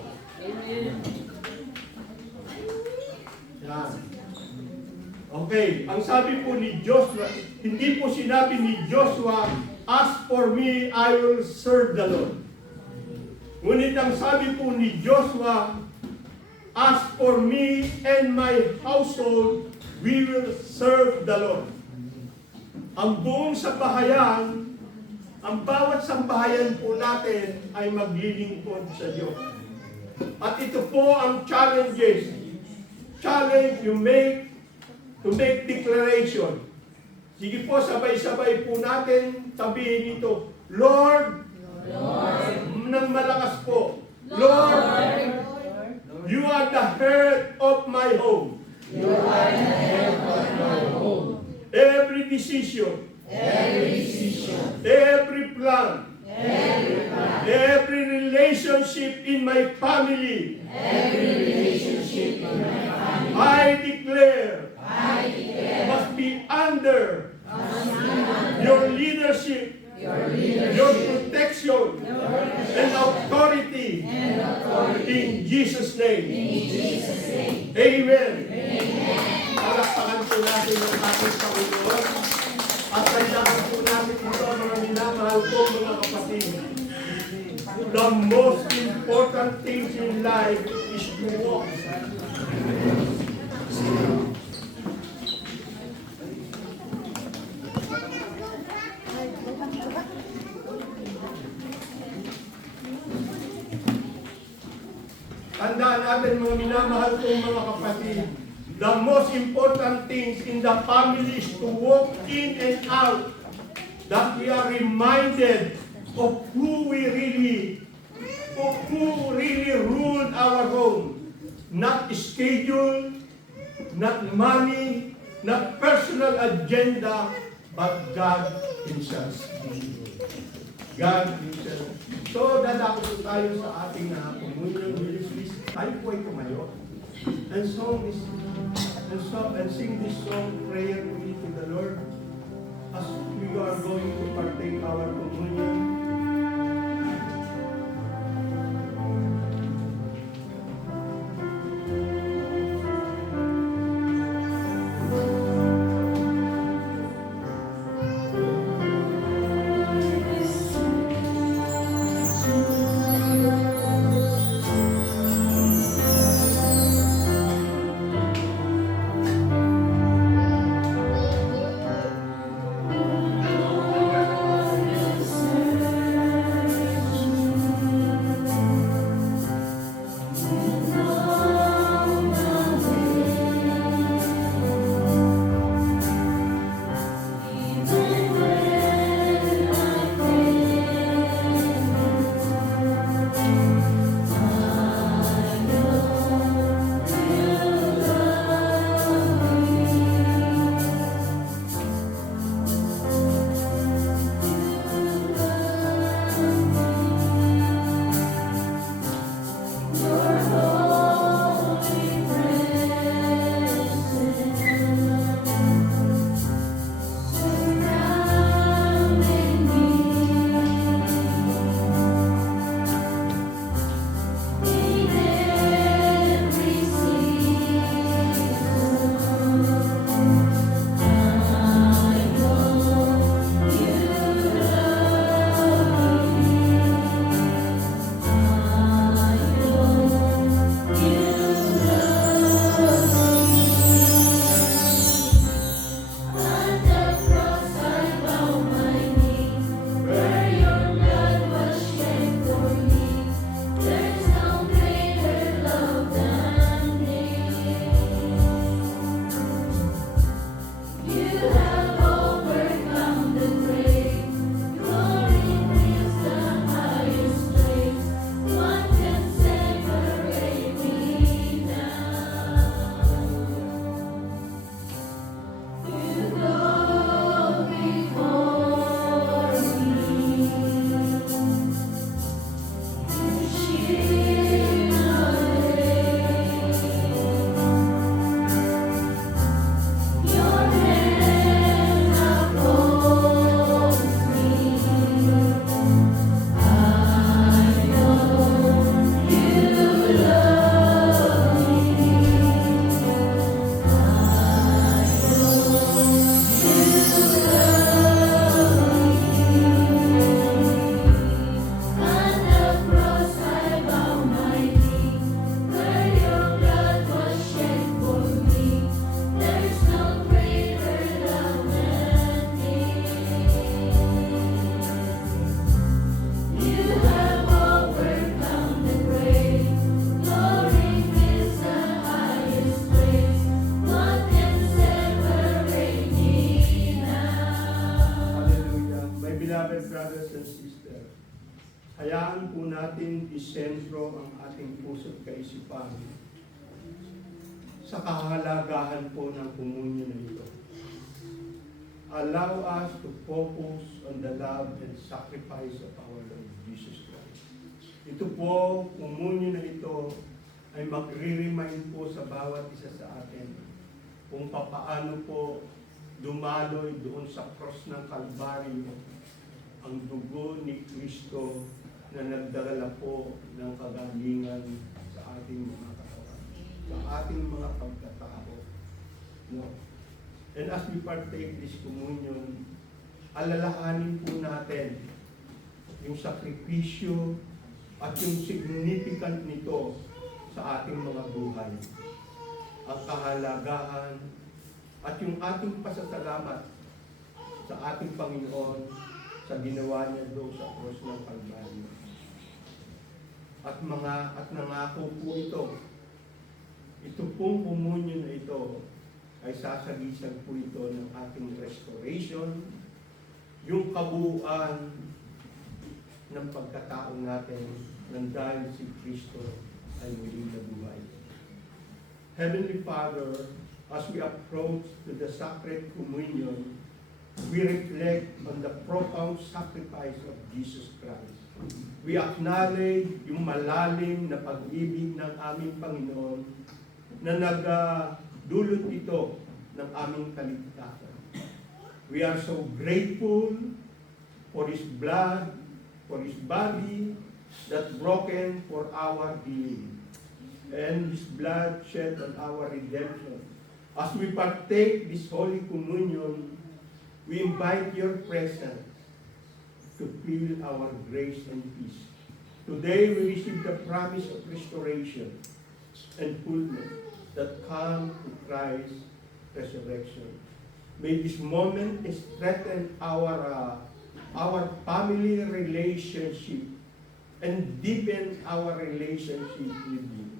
Yan. Okay, ang sabi po ni Joshua, hindi po sinabi ni Joshua, as for me, I will serve the Lord. Ngunit ang sabi po ni Joshua, as for me and my household, we will serve the Lord. Ang buong sambahayan, ang bawat sambahayan po natin ay maglilingkod sa Diyos. At ito po ang challenges. Challenge you make to make declaration. Sige po, sabay-sabay po natin sabihin ito, Lord, nang malakas po, Lord, you are the head of my home. You are the head of my home. Every decision, every plan, every relationship in my family, I declare, must be under your leadership, your protection, and authority, in Jesus' name. Amen. Palakpakan po natin ang ating Panginoon at kailangan po natin ito, mga minamahal ko, mga kapatid. The most important things in life is to walk. Tandaan natin, mga minamahal kong mga kapatid, the most important things in the family is to walk in and out, that we are reminded of who really ruled our home. Not schedule, not money, not personal agenda, but God Himself. God Himself. So, dadako tayo sa ating communion. Will you please, tayo po ay tumayo. and sing this song, prayer to me to the Lord, as we are going to partake our communion. Brothers and sisters, hayaan po natin isentro ang ating puso't kaisipan sa kahalagahan po ng komunyon na ito. Allow us to focus on the love and sacrifice of our Lord Jesus Christ. Ito po, komunyon na ito ay magre-remind po sa bawat isa sa atin kung papaano po dumaloy doon sa cross ng Kalbaryo ang dugo ni Kristo na nagdala po ng kagalingan sa ating mga katawan, sa ating mga pagkatao. No? And as we partake this communion, alalahanin po natin yung sakripisyo at yung significant nito sa ating mga buhay. Ang kahalagahan at yung ating pasasalamat sa ating Panginoon sa ginawa niya doon sa cross ng Kalbaryo. At nangako po ito pong komunyon na ito ay sasagisag po ito ng ating restoration, yung kabuuan ng pagkatao natin nang dahil si Kristo ay muling nabuhay. Heavenly Father, as we approach to the sacred communion, we reflect on the profound sacrifice of Jesus Christ. We acknowledge yung malalim na pag-ibig ng aming Panginoon na nagdulot ito ng aming kaligtasan. We are so grateful for His blood, for His body that broken for our healing, and His blood shed on our redemption. As we partake this Holy Communion, we invite your presence to fill our grace and peace. Today we receive the promise of restoration and fullness that come to Christ's resurrection. May this moment strengthen our family relationship and deepen our relationship with you.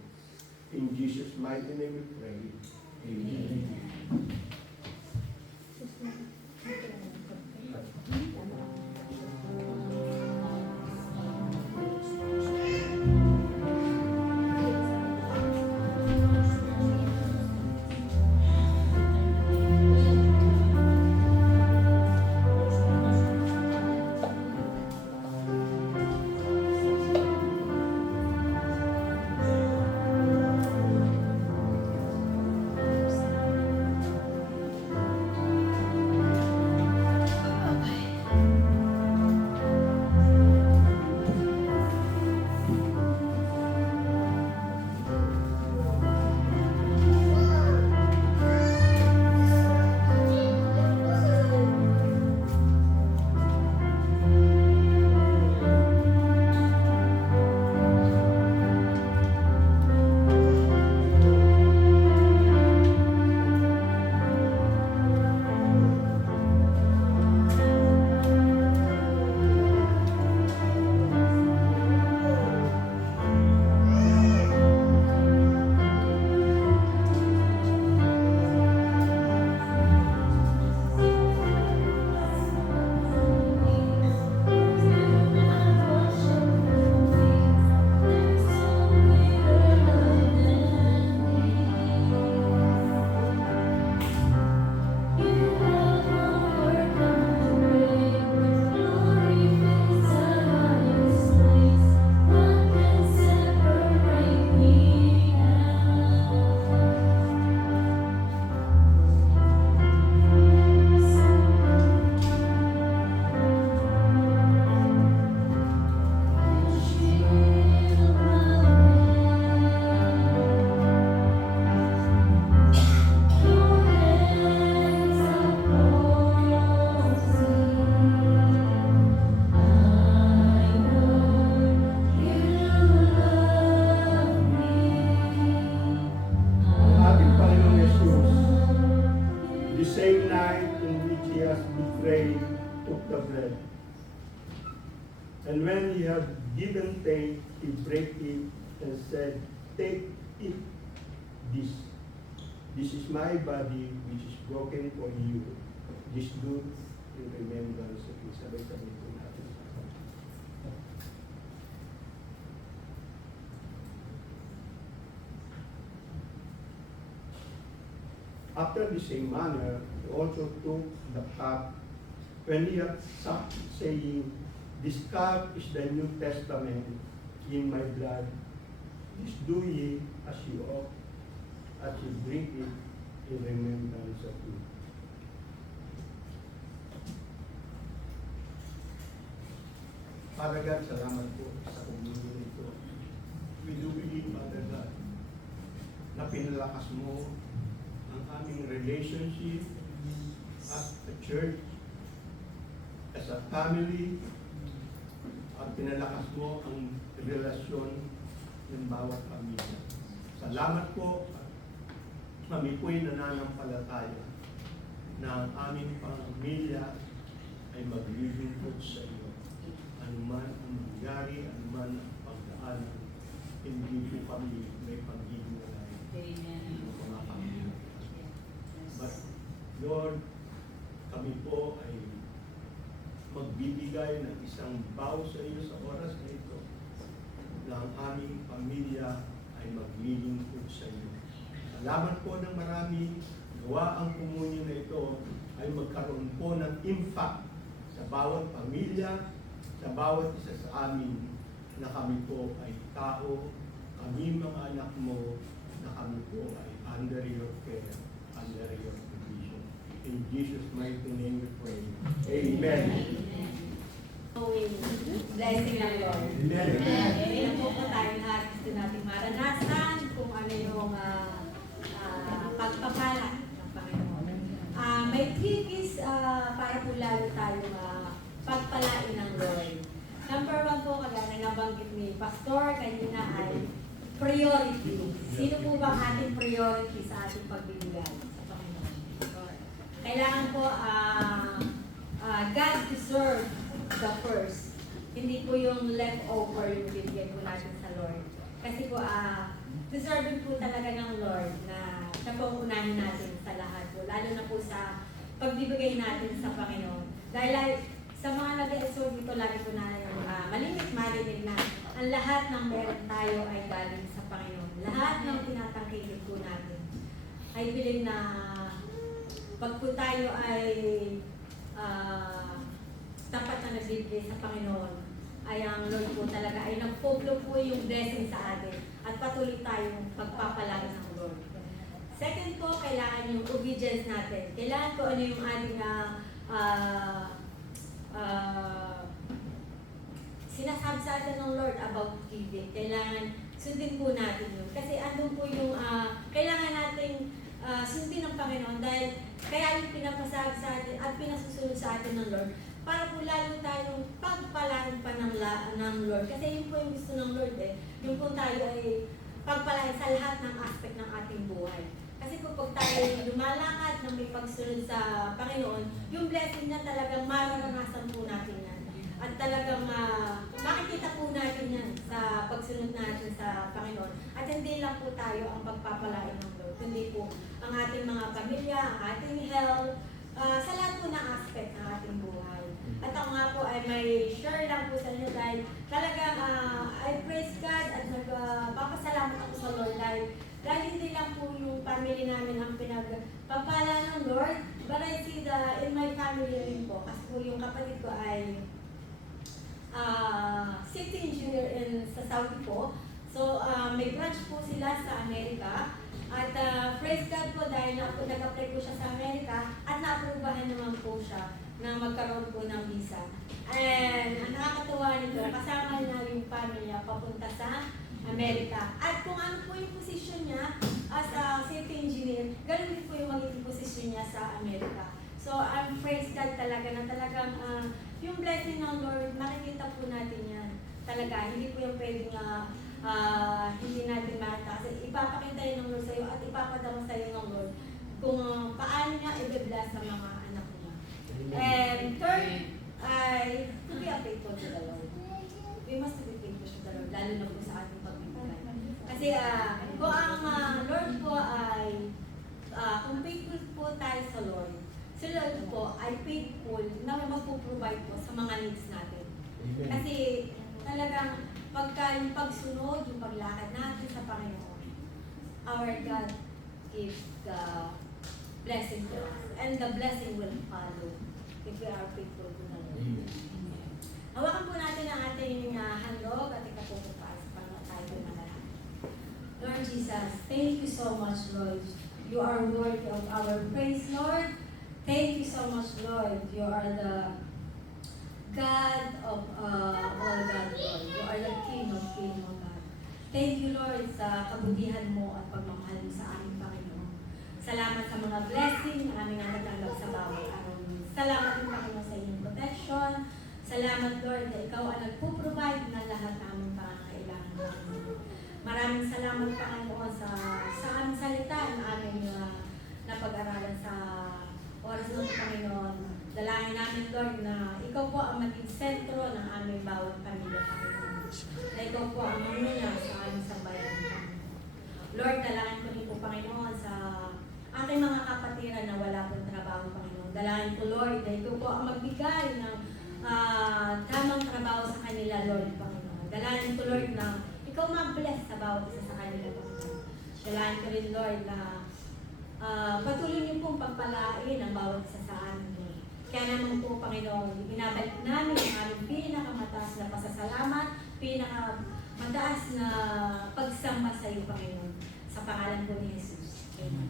In Jesus' mighty name we pray. Amen. And when he had given thanks, he brake it and said, "Take it, this is my body which is broken for you. This do in remembrance of me." Sabay-sabay po natin. After the same manner, he also took the cup when he had supped, saying, "This cup is the New Testament in my blood. This do ye as you drink it in remembrance of me." Father God, salamat po sa communion ito. We do believe, Father God, na pinalakas mo ang aming relationship as a church, as a family, at pinalakas mo ang relasyon ng bawat pamilya. Salamat po at kami po'y nananampalataya na ang aming pamilya ay maglilingkod sa iyo. Anuman ang mangyari, anuman ang pagdaanan, hindi po kami may pag-iwalay ng mga pamilya. But Lord, kami po ay magbibigay ng isang vow sa iyo sa oras na ito na ang aming pamilya ay maglilingkod sa iyo. Salamat po ng marami, gawa ang komunyon na ito ay magkaroon po ng impact sa bawat pamilya, sa bawat isa sa amin, na kami po ay tao, kami mga anak mo, na kami po ay under your care, under your provision. In Jesus' mighty name we pray. Amen. Blessing ng Lord. Amen. Ilan po tayo lahat gusto natin maranasan kung ano yung pagpapala ng Panginoon. May 3 keys para po lalo tayo pagpalain ng Lord. Number 1 po, kagaya na nabanggit ni Pastor kanina ay priority. Sino po ba ang ating priority sa ating pagbibigay sa Panginoon? Kailangan po God deserves the first. Hindi po yung leftover yung bibigyan po natin sa Lord. Kasi po, deserving po talaga ng Lord na siya po ang unahin natin sa lahat po. Lalo na po sa pagbibigay natin sa Panginoon. Dahil sa mga nag-exhort dito, lagi po na yung malimit marinig na ang lahat ng meron tayo ay galing sa Panginoon. Lahat ng tinatangkilik po natin. I believe na pag po tayo ay tapat na nagbibigay sa Panginoon, ay ang Lord po talaga ay nagpoblo po yung blessing sa atin at patuloy tayong pagpapalain ng Lord. Second po, kailangan yung obedience natin. Kailangan po ano yung ating sinasabi sa atin ng Lord about giving. Kailangan sundin po natin yun. Kasi andun po yung kailangan nating sundin ng Panginoon dahil kaya yung pinapasabi sa atin at pinasusunod sa atin ng Lord para po lalo tayong pagpalain pa ng Lord. Kasi yun po yung gusto ng Lord yung po tayo ay pagpalain sa lahat ng aspect ng ating buhay. Kasi po pag tayo lumalakad na may pagsunod sa Panginoon, yung blessing niya talagang mararanasan po natin yan. At talagang makikita po natin yan sa pagsunod natin sa Panginoon. At hindi lang po tayo ang pagpapalain ng Lord, kundi po ang ating mga pamilya, ang ating health, sa lahat po ng aspect ng ating buhay. At ako nga po ay may share lang po sa inyo dahil talagang I praise God at nagpapasalamat ako sa Lord dahil hindi lang po yung family namin ang pinagpapala ng Lord, but I see in my family rin po. Kasi po yung kapatid ko ay safety engineer sa Saudi po. So, may branch po sila sa Amerika. At praise God po dahil nag-apply po siya sa Amerika at na-approvahan naman po siya na magkaroon po ng visa. And ang nakakatuwa nito, kasama na yung family niya papunta sa Amerika. At kung ano po yung position niya as a safety engineer, ganun din po yung magiging position niya sa Amerika. So, I'm praise God talaga na talagang yung blessing ng Lord, makikita po natin yan. Talaga, hindi po yung pwedeng hindi natin makita. Kasi ipapakita yun ng Lord sa'yo at ipapadama sa'yo ng Lord kung paano niya i-bless sa mga anak niya. And third, ay to be faithful to the Lord. We must be faithful to the Lord, lalo na po sa ating pagbibigay. Kasi kung ang Lord po ay kung faithful po tayo sa Lord, si Lord po ay faithful na magpo-provide po sa mga needs natin. Kasi talagang pagka yung pagsunod, yung paglakad natin sa Panginoon, our God gives the blessing to us. And the blessing will follow if we are faithful to the Lord. Hawakan po natin ang ating handog at ikapupo pa sa Panginoon tayo na lahat. Lord Jesus, thank you so much, Lord. You are worthy of our praise, Lord. Thank you so much, Lord. You are the God of all God, Lord. You are the King of Kings, O God. Thank you, Lord, sa kabutihan mo at pagmamahal mo sa aming Panginoon. Salamat sa mga blessing na aming natatanggap sa bawat araw. Salamat din, Panginoon, sa inyong protection. Salamat, Lord, na ikaw ang nagpo-provide ng lahat ng aming pangangailangan, Panginoon. Maraming salamat, Panginoon, sa aming salita na aming napag-aralan sa oras ng Panginoon. Dalangin namin, Lord, na ikaw po ang maging sentro ng aming bawat pamilya, Panginoon. Na ikaw po ang mamuna sa aming sambayan, Panginoon. Lord, dalangin ko din po, Panginoon, sa aking mga kapatiran na wala pong trabaho, Panginoon. Dalangin ko, Lord, na ikaw po ang magbigay ng tamang trabaho sa kanila, Lord, Panginoon. Dalangin ko, Lord, na ikaw mag-bless sa bawat isa sa kanila, Panginoon. Dalangin ko rin, Lord, na patuloy niyo pong pagpalain ang bawat isa sa amin. Kaya naman po, Panginoon, binabalik namin ang aming pinakamataas na pasasalamat, mataas na pagsamba sa iyo, Panginoon. Sa pangalan po ni Jesus. Amen.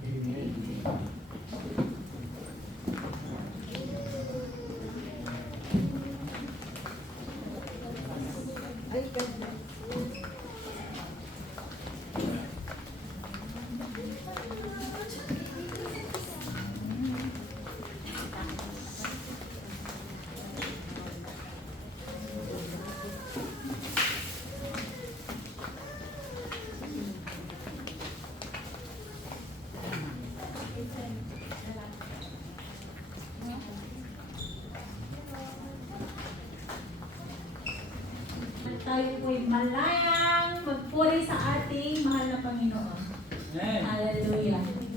Tayo po'y malayang magpuri sa ating mahal na Panginoon. Amen. Hallelujah. Malayang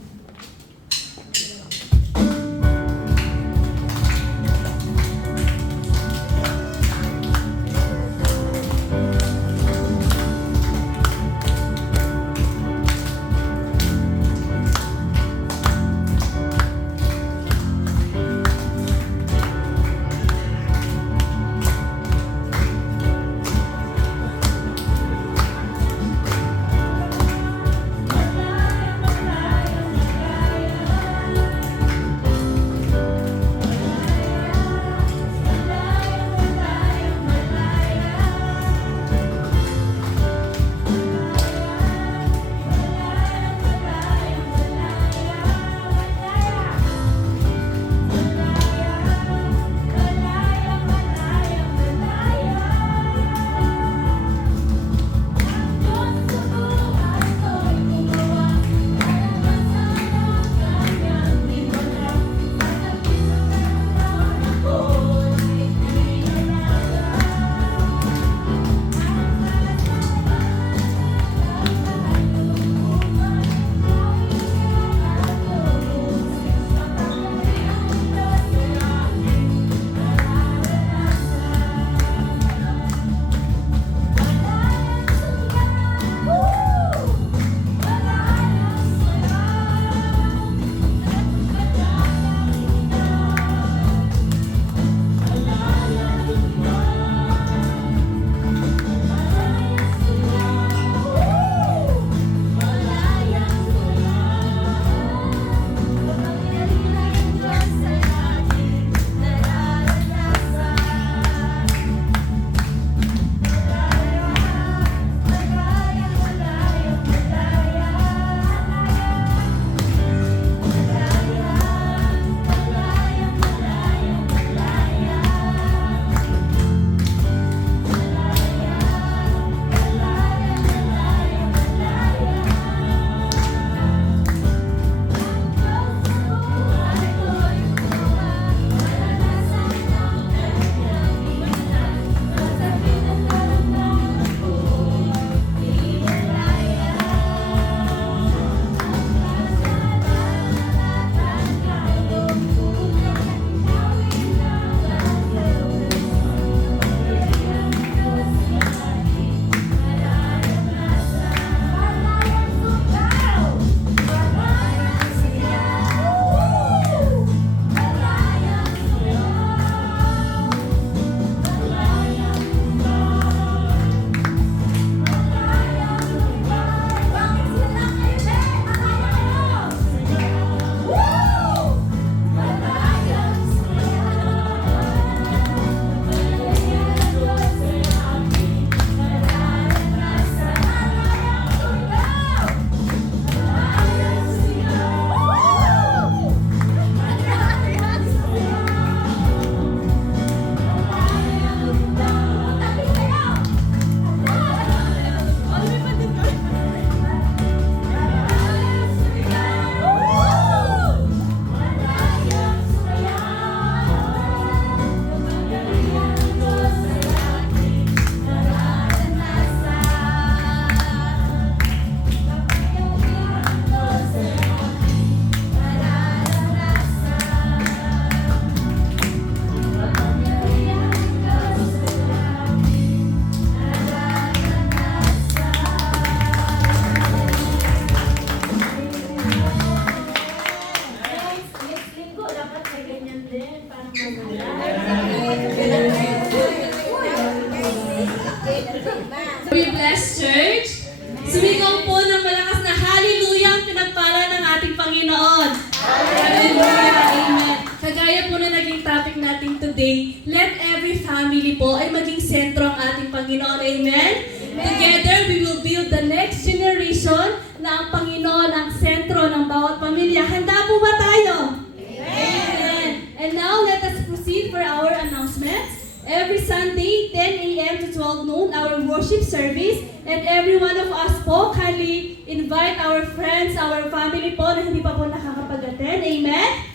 family po ay maging sentro ang ating Panginoon. Amen? Together, we will build the next generation na ang Panginoon ang sentro ng bawat pamilya. Handa po ba tayo? Amen! And now, let us proceed for our announcements. Every Sunday, 10 a.m. to 12 noon, our worship service. And every one of us po, kindly invite our friends, our family po na hindi pa po nakakapag-attend. Amen?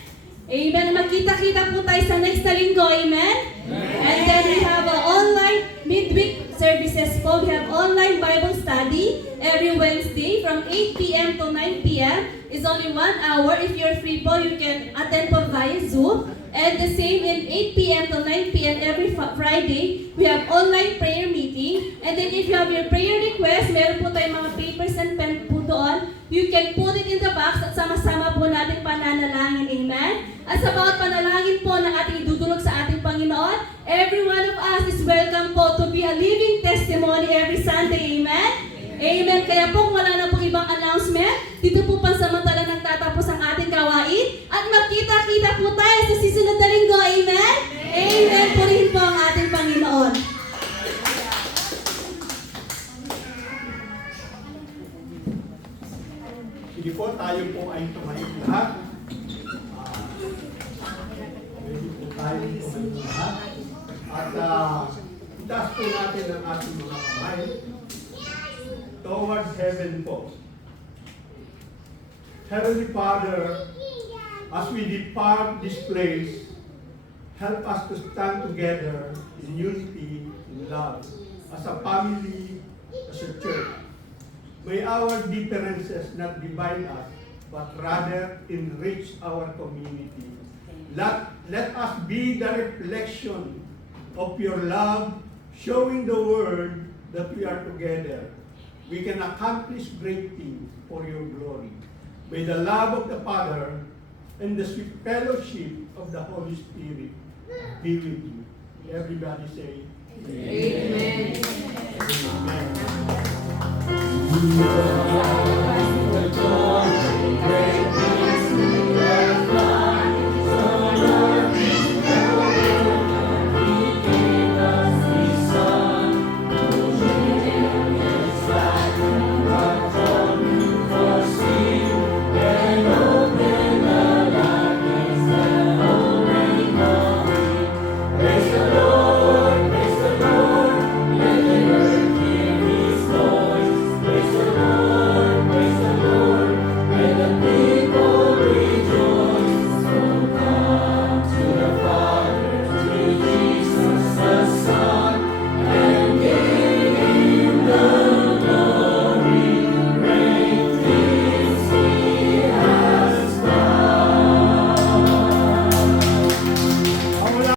Amen. Magkita-kita po tayo sa next na linggo. Amen? And then we have online midweek services po. We have online Bible study every Wednesday from 8 p.m. to 9 p.m. It's only 1 hour. If you're free po, you can attend po via Zoom. And the same in 8 p.m. to 9 p.m. every Friday, we have online prayer meeting. And then if you have your prayer request, meron po tayong mga papers and pen po doon. You can put it in the box at sama-sama po natin pananalangin. Amen? At sa bawat panalangin po ng ating idudulog sa ating Panginoon, every one of us is welcome po to be a living testimony every Sunday. Amen? Amen. Kaya po kung wala na pong ibang announcement, dito po pansamantala nagtatapos ang ating gawain at magkita-kita po tayo sa susunod na linggo. Amen? Amen. Purihin po ang ating Panginoon. Sige po, tayo po ay tumayo lahat. Pwede po tayo tumayo lahat. At itaas po natin ang ating mga kamay towards heaven po. Heavenly Father, as we depart this place, help us to stand together in unity, in love, as a family, as a church. May our differences not divide us, but rather enrich our community. Let us be the reflection of your love, showing the world that we are together. We can accomplish great things for your glory. May the love of the Father and the sweet fellowship of the Holy Spirit be with you. Everybody say, Amen. Amen.